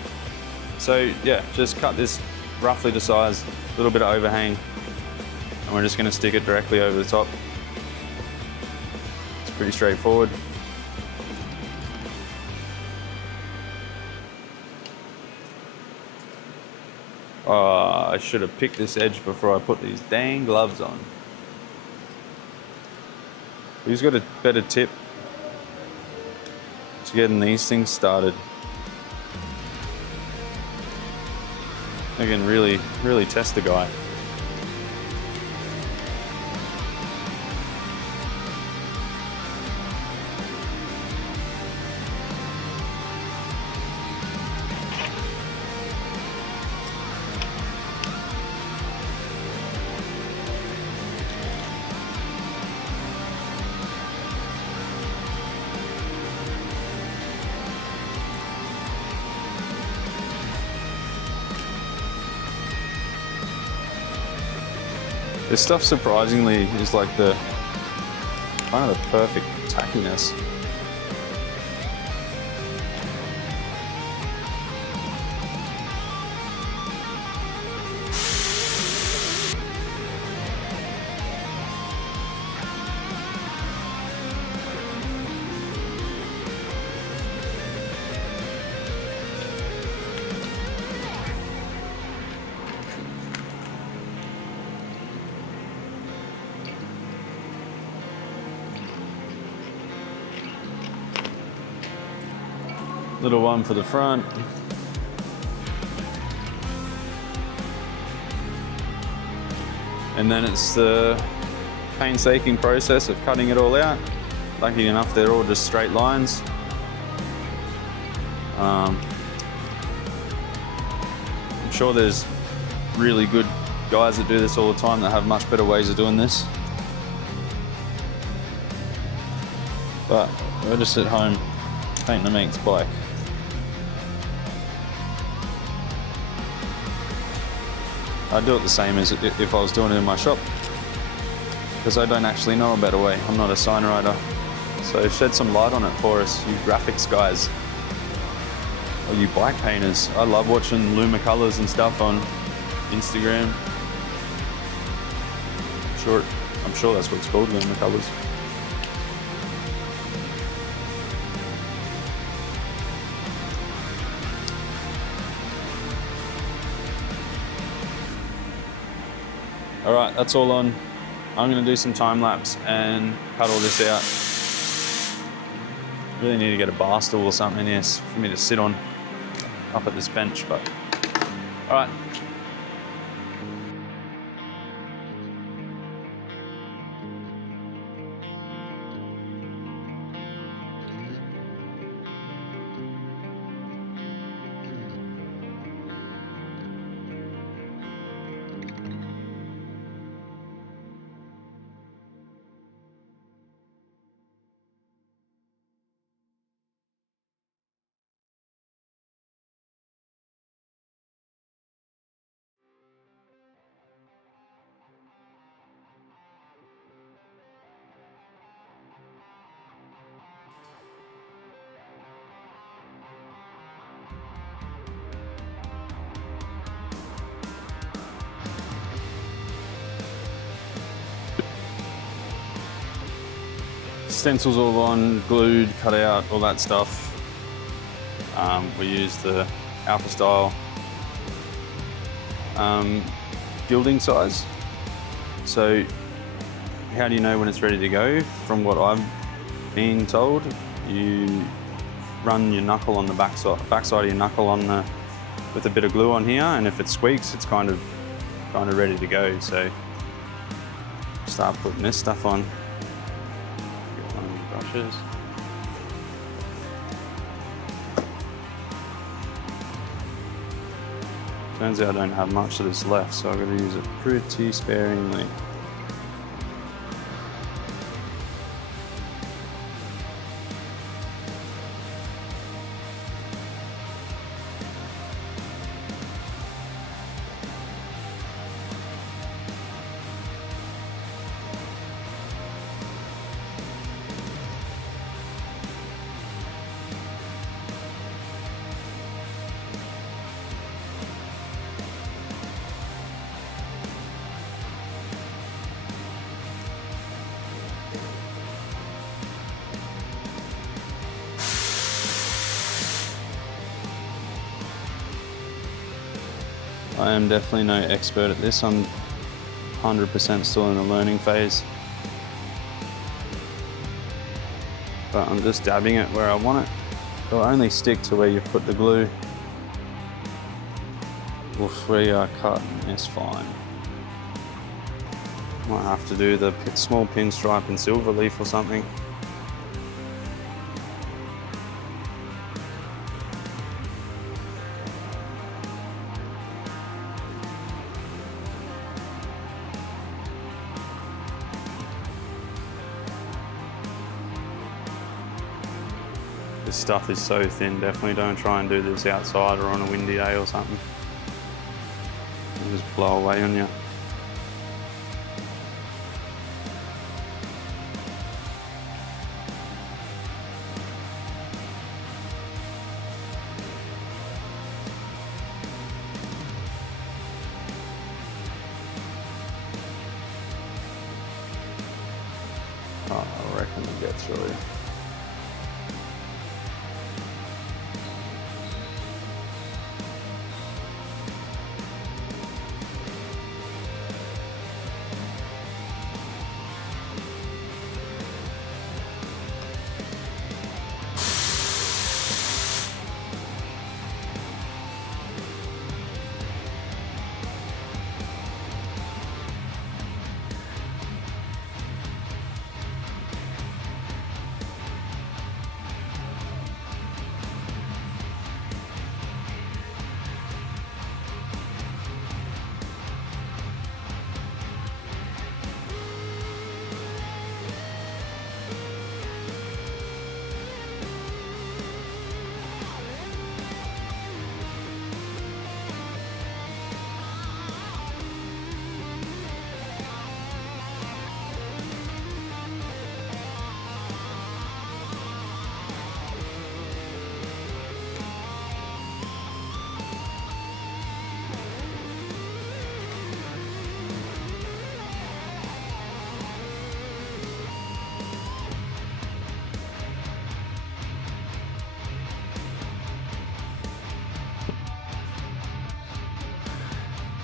So yeah, just cut this roughly to size, a little bit of overhang, and we're just going to stick it directly over the top. It's pretty straightforward. Oh, I should have picked this edge before I put these dang gloves on. Who's got a better tip to getting these things started? I can really test the guy. This stuff surprisingly is like the kind of the perfect tackiness. Little one for the front. And then it's the painstaking process of cutting it all out. Lucky enough, they're all just straight lines. I'm sure there's really good guys that do this all the time that have much better ways of doing this. But we're just at home painting the Manx bike. I'd do it the same as if I was doing it in my shop, because I don't actually know a better way. I'm not a sign writer. So shed some light on it for us, you graphics guys, or you bike painters. I love watching Luma Colors and stuff on Instagram. I'm sure that's what it's called, Luma Colors. All right, that's all on. I'm gonna do some time lapse and cut all this out. Really need to get a bar stool or something in here for me to sit on up at this bench, but all right. stencils all on, glued, cut out, all that stuff. We use the Alpha Style gilding size. So how do you know when it's ready to go? From what I've been told, you run your knuckle on the backside of your knuckle with a bit of glue on here, and if it squeaks, it's kind of ready to go. So start putting this stuff on. Get one of the brushes. Turns out I don't have much of this left, so I've got to use it pretty sparingly. I am definitely no expert at this. I'm 100% still in the learning phase. But I'm just dabbing it where I want it. It'll only stick to where you put the glue. Oof, where you are cut is fine. Might have to do the small pinstripe in silver leaf or something. This stuff is so thin, definitely don't try and do this outside or on a windy day or something. It'll just blow away on you. Oh, I reckon we'll get through.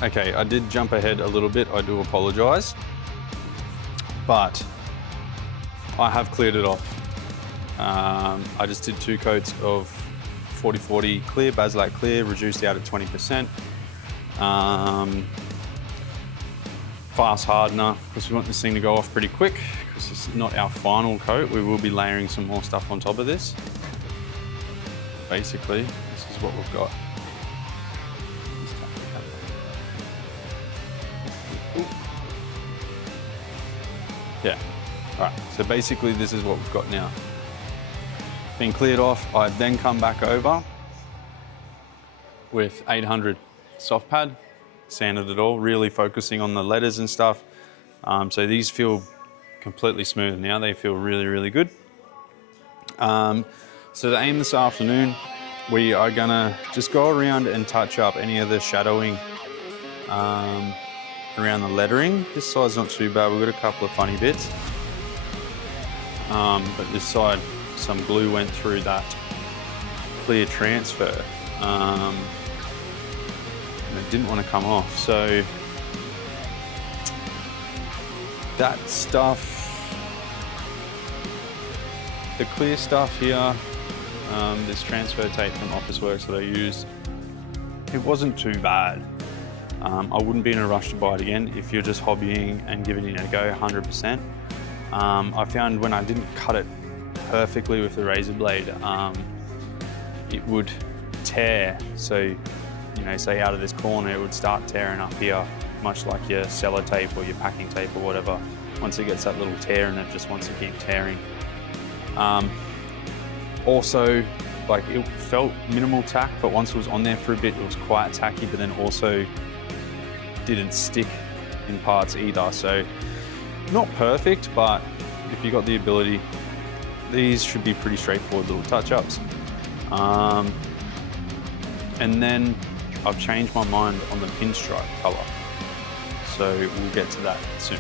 Okay, I did jump ahead a little bit, I do apologise, but I have cleared it off. I just did 2 coats of 40/40 clear, Basilak clear, reduced out at 20%. Fast hardener, because we want this thing to go off pretty quick, because it's not our final coat. We will be layering some more stuff on top of this. Basically, this is what we've got. Yeah, all right, so basically this is what we've got now. Been cleared off, I've then come back over with 800 soft pad, sanded it all, really focusing on the letters and stuff. So these feel completely smooth now, they feel really, really good. So the aim this afternoon, we are gonna just go around and touch up any of the shadowing around the lettering. This side's not too bad, we've got a couple of funny bits. but this side, some glue went through that clear transfer, and it didn't want to come off. So that stuff, the clear stuff here, this transfer tape from Officeworks that I used, it wasn't too bad. I wouldn't be in a rush to buy it again if you're just hobbying and giving it a go 100%. I found when I didn't cut it perfectly with the razor blade, it would tear. So, you know, say out of this corner, it would start tearing up here, much like your sellotape or your packing tape or whatever. Once it gets that little tear in it, just wants to keep tearing. Also, like, it felt minimal tack, but once it was on there for a bit, it was quite tacky, but then also didn't stick in parts either. So not perfect, but if you got the ability, these should be pretty straightforward little touch-ups. And then I've changed my mind on the pinstripe color. So we'll get to that soon.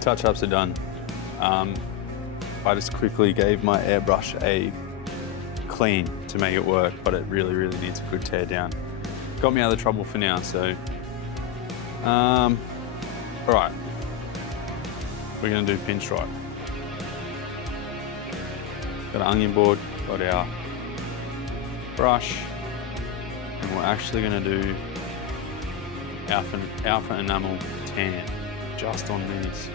Touch-ups are done. I just quickly gave my airbrush a clean to make it work, but it really, really needs a good tear down. Got me out of the trouble for now, so. All right, we're gonna do pinstripe. Got an onion board, got our brush, and we're actually gonna do alpha enamel tan just on these.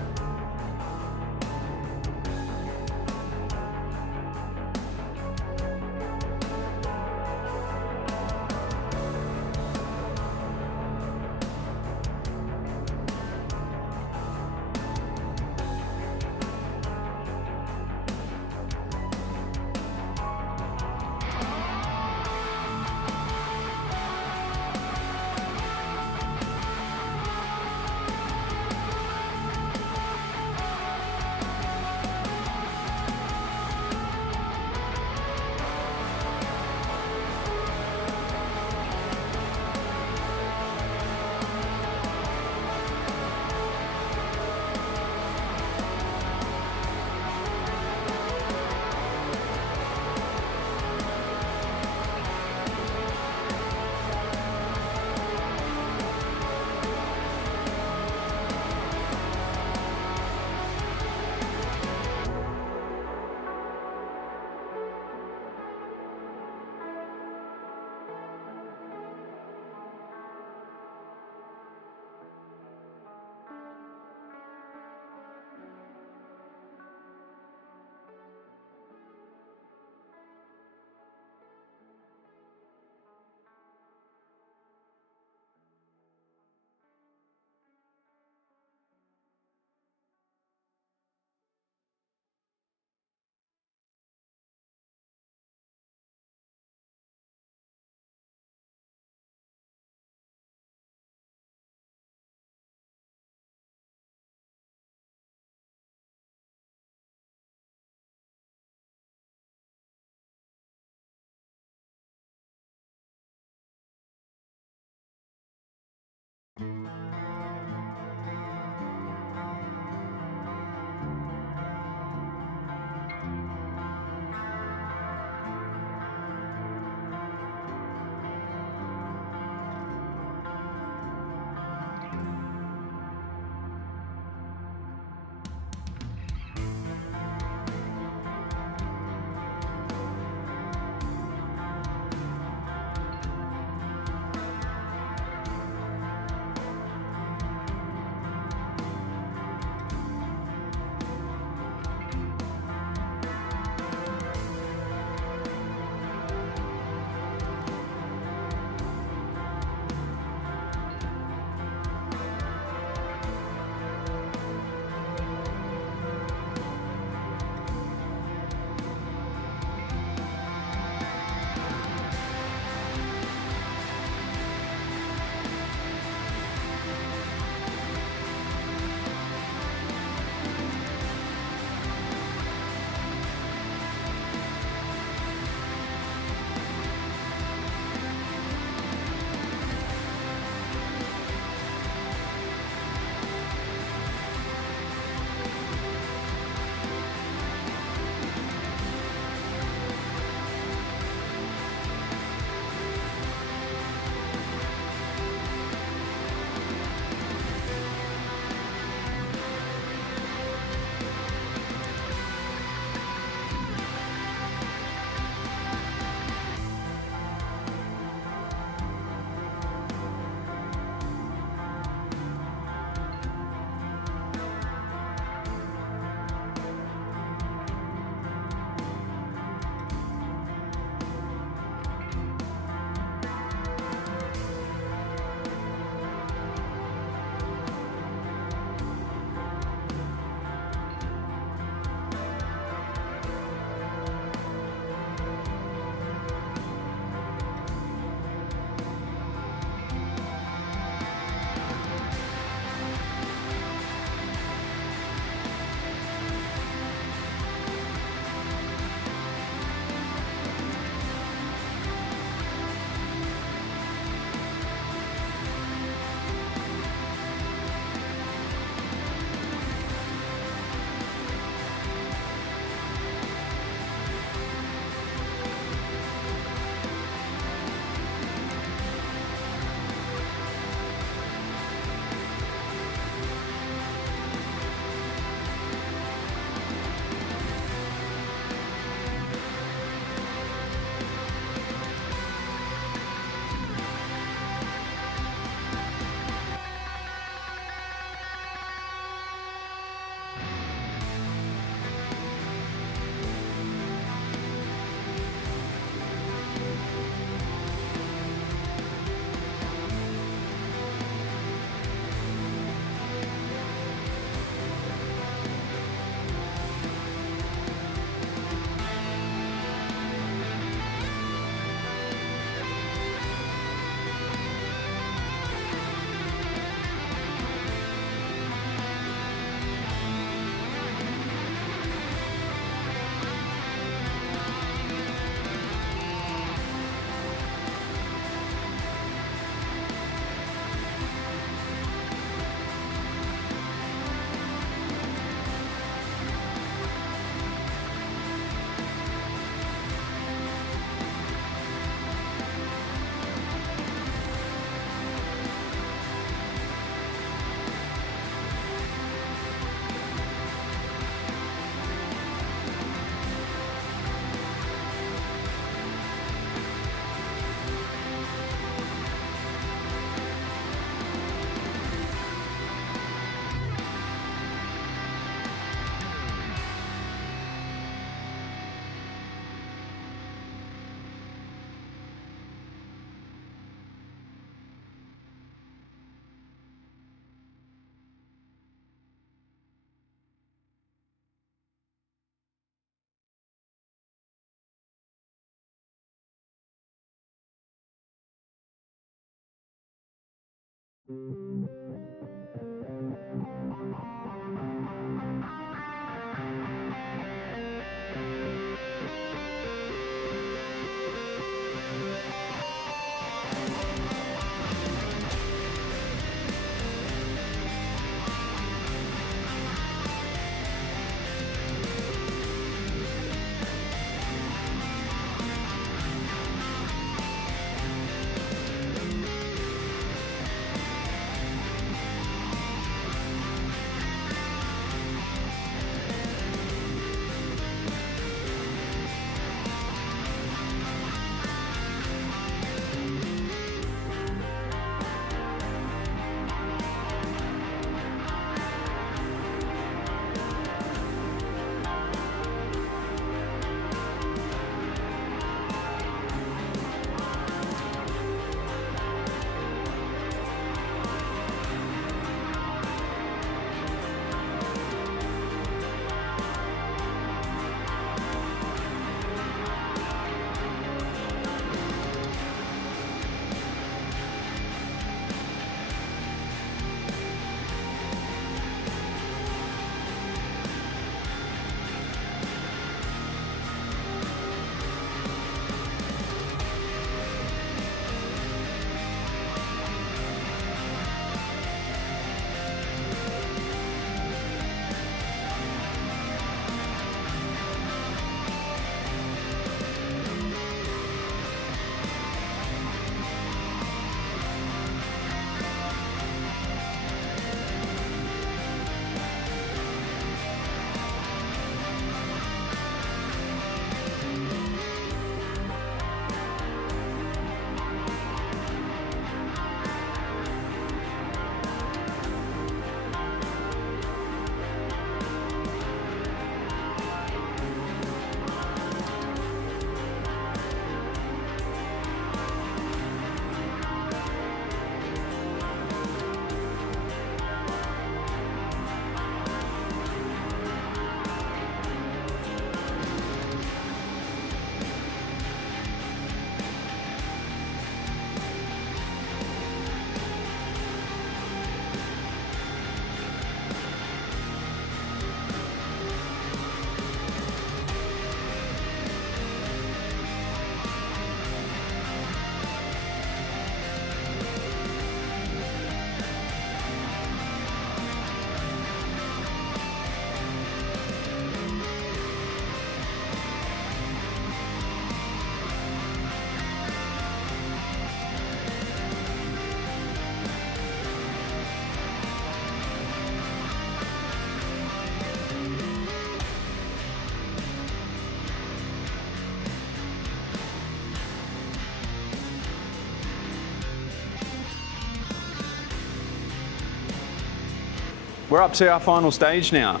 We're up to our final stage now.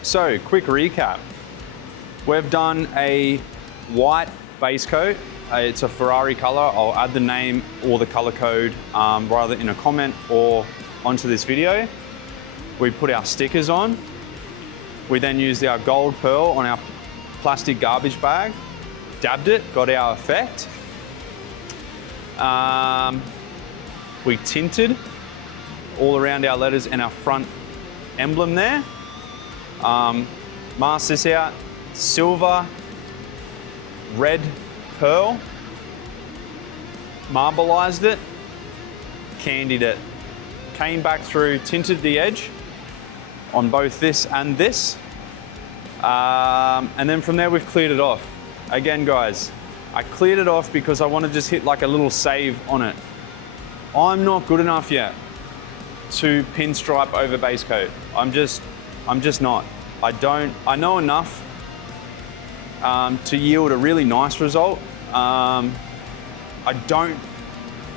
So, quick recap. We've done a white base coat. It's a Ferrari color. I'll add the name or the color code rather in a comment or onto this video. We put our stickers on. We then used our gold pearl on our plastic garbage bag, dabbed it, got our effect. We tinted all around our letters and our front emblem there. Masked this out, silver, red pearl, marbleized it, candied it, came back through, tinted the edge on both this and this. And then from there we've cleared it off. Again guys, I cleared it off because I want to just hit like a little save on it. I'm not good enough yet to pinstripe over base coat. I'm just not. I know enough to yield a really nice result. I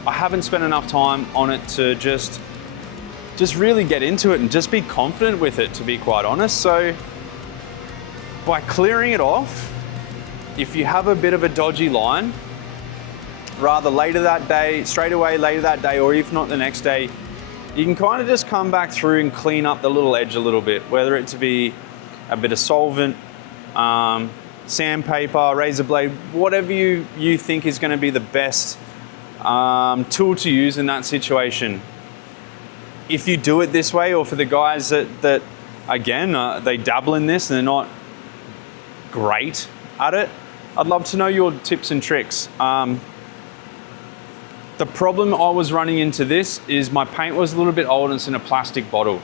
haven't spent enough time on it to just really get into it and just be confident with it, to be quite honest. So by clearing it off, if you have a bit of a dodgy line, rather later that day, straight away later that day, or if not the next day, you can kind of just come back through and clean up the little edge a little bit, whether it to be a bit of solvent, sandpaper, razor blade, whatever you think is going to be the best tool to use in that situation. if you do it this way, or for the guys that again, they dabble in this and they're not great at it, I'd love to know your tips and tricks. The problem I was running into this is my paint was a little bit old and it's in a plastic bottle.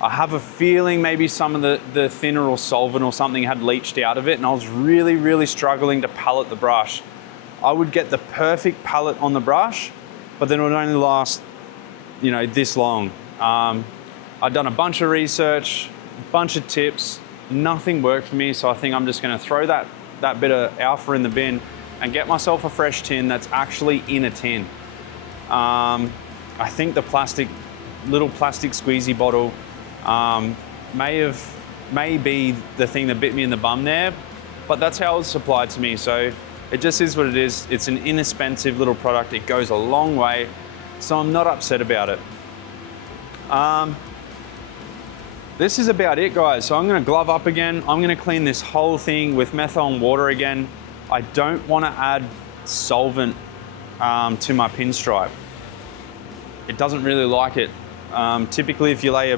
I have a feeling maybe some of the thinner or solvent or something had leached out of it, and I was really, really struggling to palette the brush. I would get the perfect palette on the brush, but then it would only last, you know, this long. I'd done a bunch of research, a bunch of tips, nothing worked for me, so I think I'm just gonna throw that bit of alpha in the bin and get myself a fresh tin that's actually in a tin. I think the little plastic squeezy bottle may be the thing that bit me in the bum there, but that's how it was supplied to me, so it just is what it is. It's an inexpensive little product. It goes a long way, so I'm not upset about it. This is about it, guys. So I'm gonna glove up again. I'm gonna clean this whole thing with methyl and water again. I don't wanna add solvent to my pinstripe. It doesn't really like it. Typically, if you lay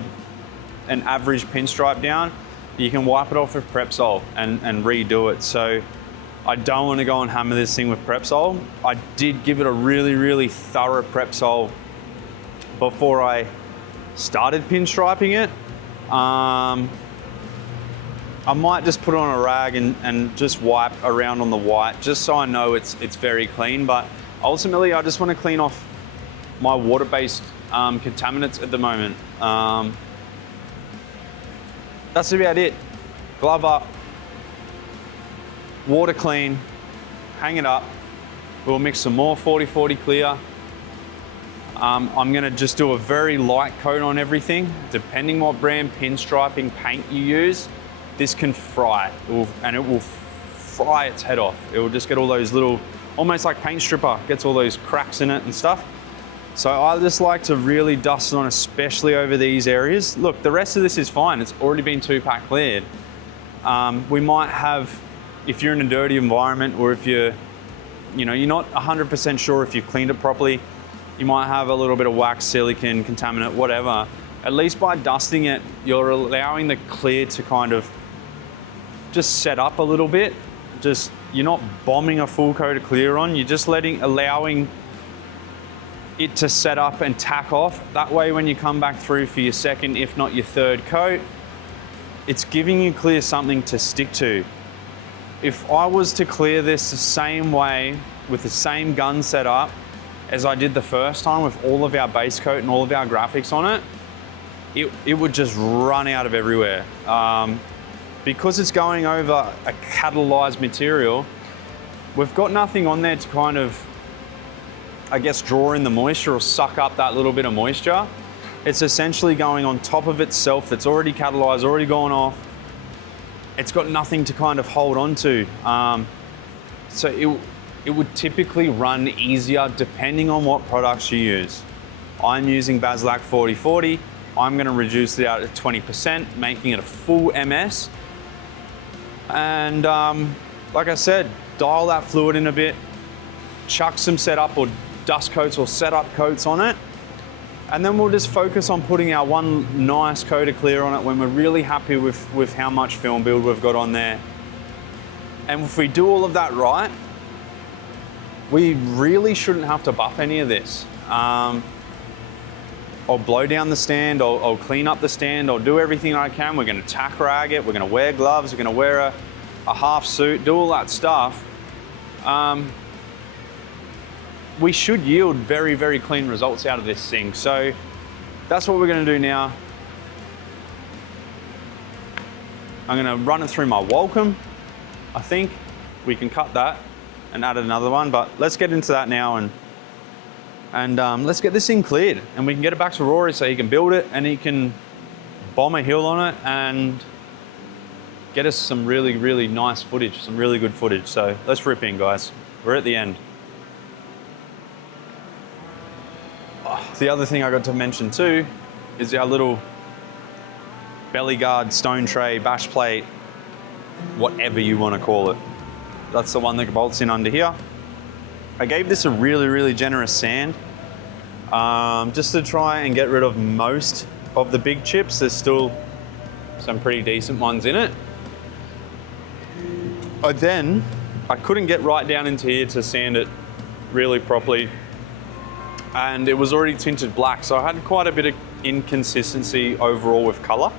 an average pinstripe down, you can wipe it off with Prepsol and redo it. So I don't want to go and hammer this thing with Prepsol. I did give it a really, really thorough Prepsol before I started pinstriping it. I might just put it on a rag and just wipe around on the white, just so I know it's very clean. But ultimately, I just want to clean off my water-based contaminants at the moment. That's about it. Glove up, water clean, hang it up. We'll mix some more 40/40 clear. I'm gonna just do a very light coat on everything. Depending what brand pinstriping paint you use, this can fry, and it will fry its head off. It will just get all those little, almost like paint stripper, gets all those cracks in it and stuff. So I just like to really dust it on, especially over these areas. Look, the rest of this is fine. It's already been 2-pack cleared. We might have, if you're in a dirty environment, or if you're not 100% sure if you've cleaned it properly, you might have a little bit of wax, silicone, contaminant, whatever. At least by dusting it, you're allowing the clear to kind of just set up a little bit. You're not bombing a full coat of clear on, you're just allowing it to set up and tack off. That way, when you come back through for your second, if not your third coat, it's giving you clear something to stick to. If I was to clear this the same way, with the same gun setup as I did the first time, with all of our base coat and all of our graphics on it, it would just run out of everywhere. Because it's going over a catalyzed material, we've got nothing on there to kind of, I guess, draw in the moisture or suck up that little bit of moisture. It's essentially going on top of itself that's already catalyzed, already gone off. It's got nothing to kind of hold on to. So it would typically run easier depending on what products you use. I'm using Baslac 40/40. I'm gonna reduce it out to 20%, making it a full MS. And like I said, dial that fluid in a bit, chuck some setup or dust coats or setup coats on it, and then we'll just focus on putting our one nice coat of clear on it when we're really happy with how much film build we've got on there. And if we do all of that right, we really shouldn't have to buff any of this. I'll blow down the stand, I'll clean up the stand, I'll do everything I can. We're gonna tack rag it, we're gonna wear gloves, we're gonna wear a half suit, do all that stuff. We should yield very, very clean results out of this thing. So that's what we're gonna do now. I'm gonna run it through my Walcom. I think we can cut that and add another one, but let's get into that now and let's get this thing cleared, and we can get it back to Rory so he can build it and he can bomb a hill on it and get us some really, really nice footage, some really good footage. So let's rip in, guys. We're at the end. The other thing I got to mention too is our little belly guard, stone tray, bash plate, whatever you want to call it. That's the one that bolts in under here. I gave this a really, really generous sand. just to try and get rid of most of the big chips. There's still some pretty decent ones in it. I couldn't get right down into here to sand it really properly, and it was already tinted black, so I had quite a bit of inconsistency overall with color.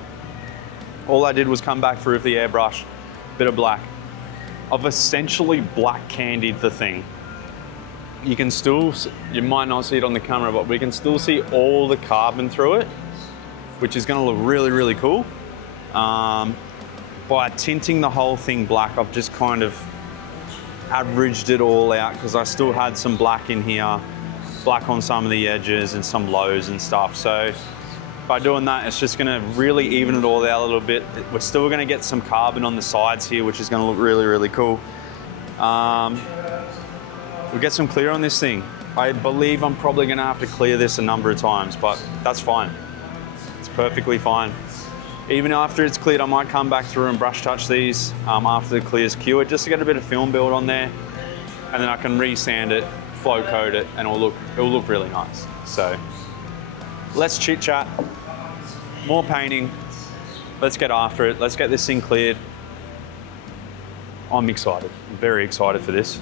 All I did was come back through with the airbrush, bit of black. I've essentially black candied the thing. You can still, you might not see it on the camera, but we can still see all the carbon through it, which is gonna look really, really cool. By tinting the whole thing black, I've just kind of averaged it all out because I still had some black in here, black on some of the edges and some lows and stuff. So by doing that, it's just gonna really even it all out a little bit. We're still gonna get some carbon on the sides here, which is gonna look really, really cool. We'll get some clear on this thing. I believe I'm probably gonna have to clear this a number of times, but that's fine. It's perfectly fine. Even after it's cleared, I might come back through and brush touch these after the clear's cured, just to get a bit of film build on there. And then I can re-sand it, flow coat it, and it'll look really nice. So let's chit chat, more painting. Let's get after it. Let's get this thing cleared. I'm excited, I'm very excited for this.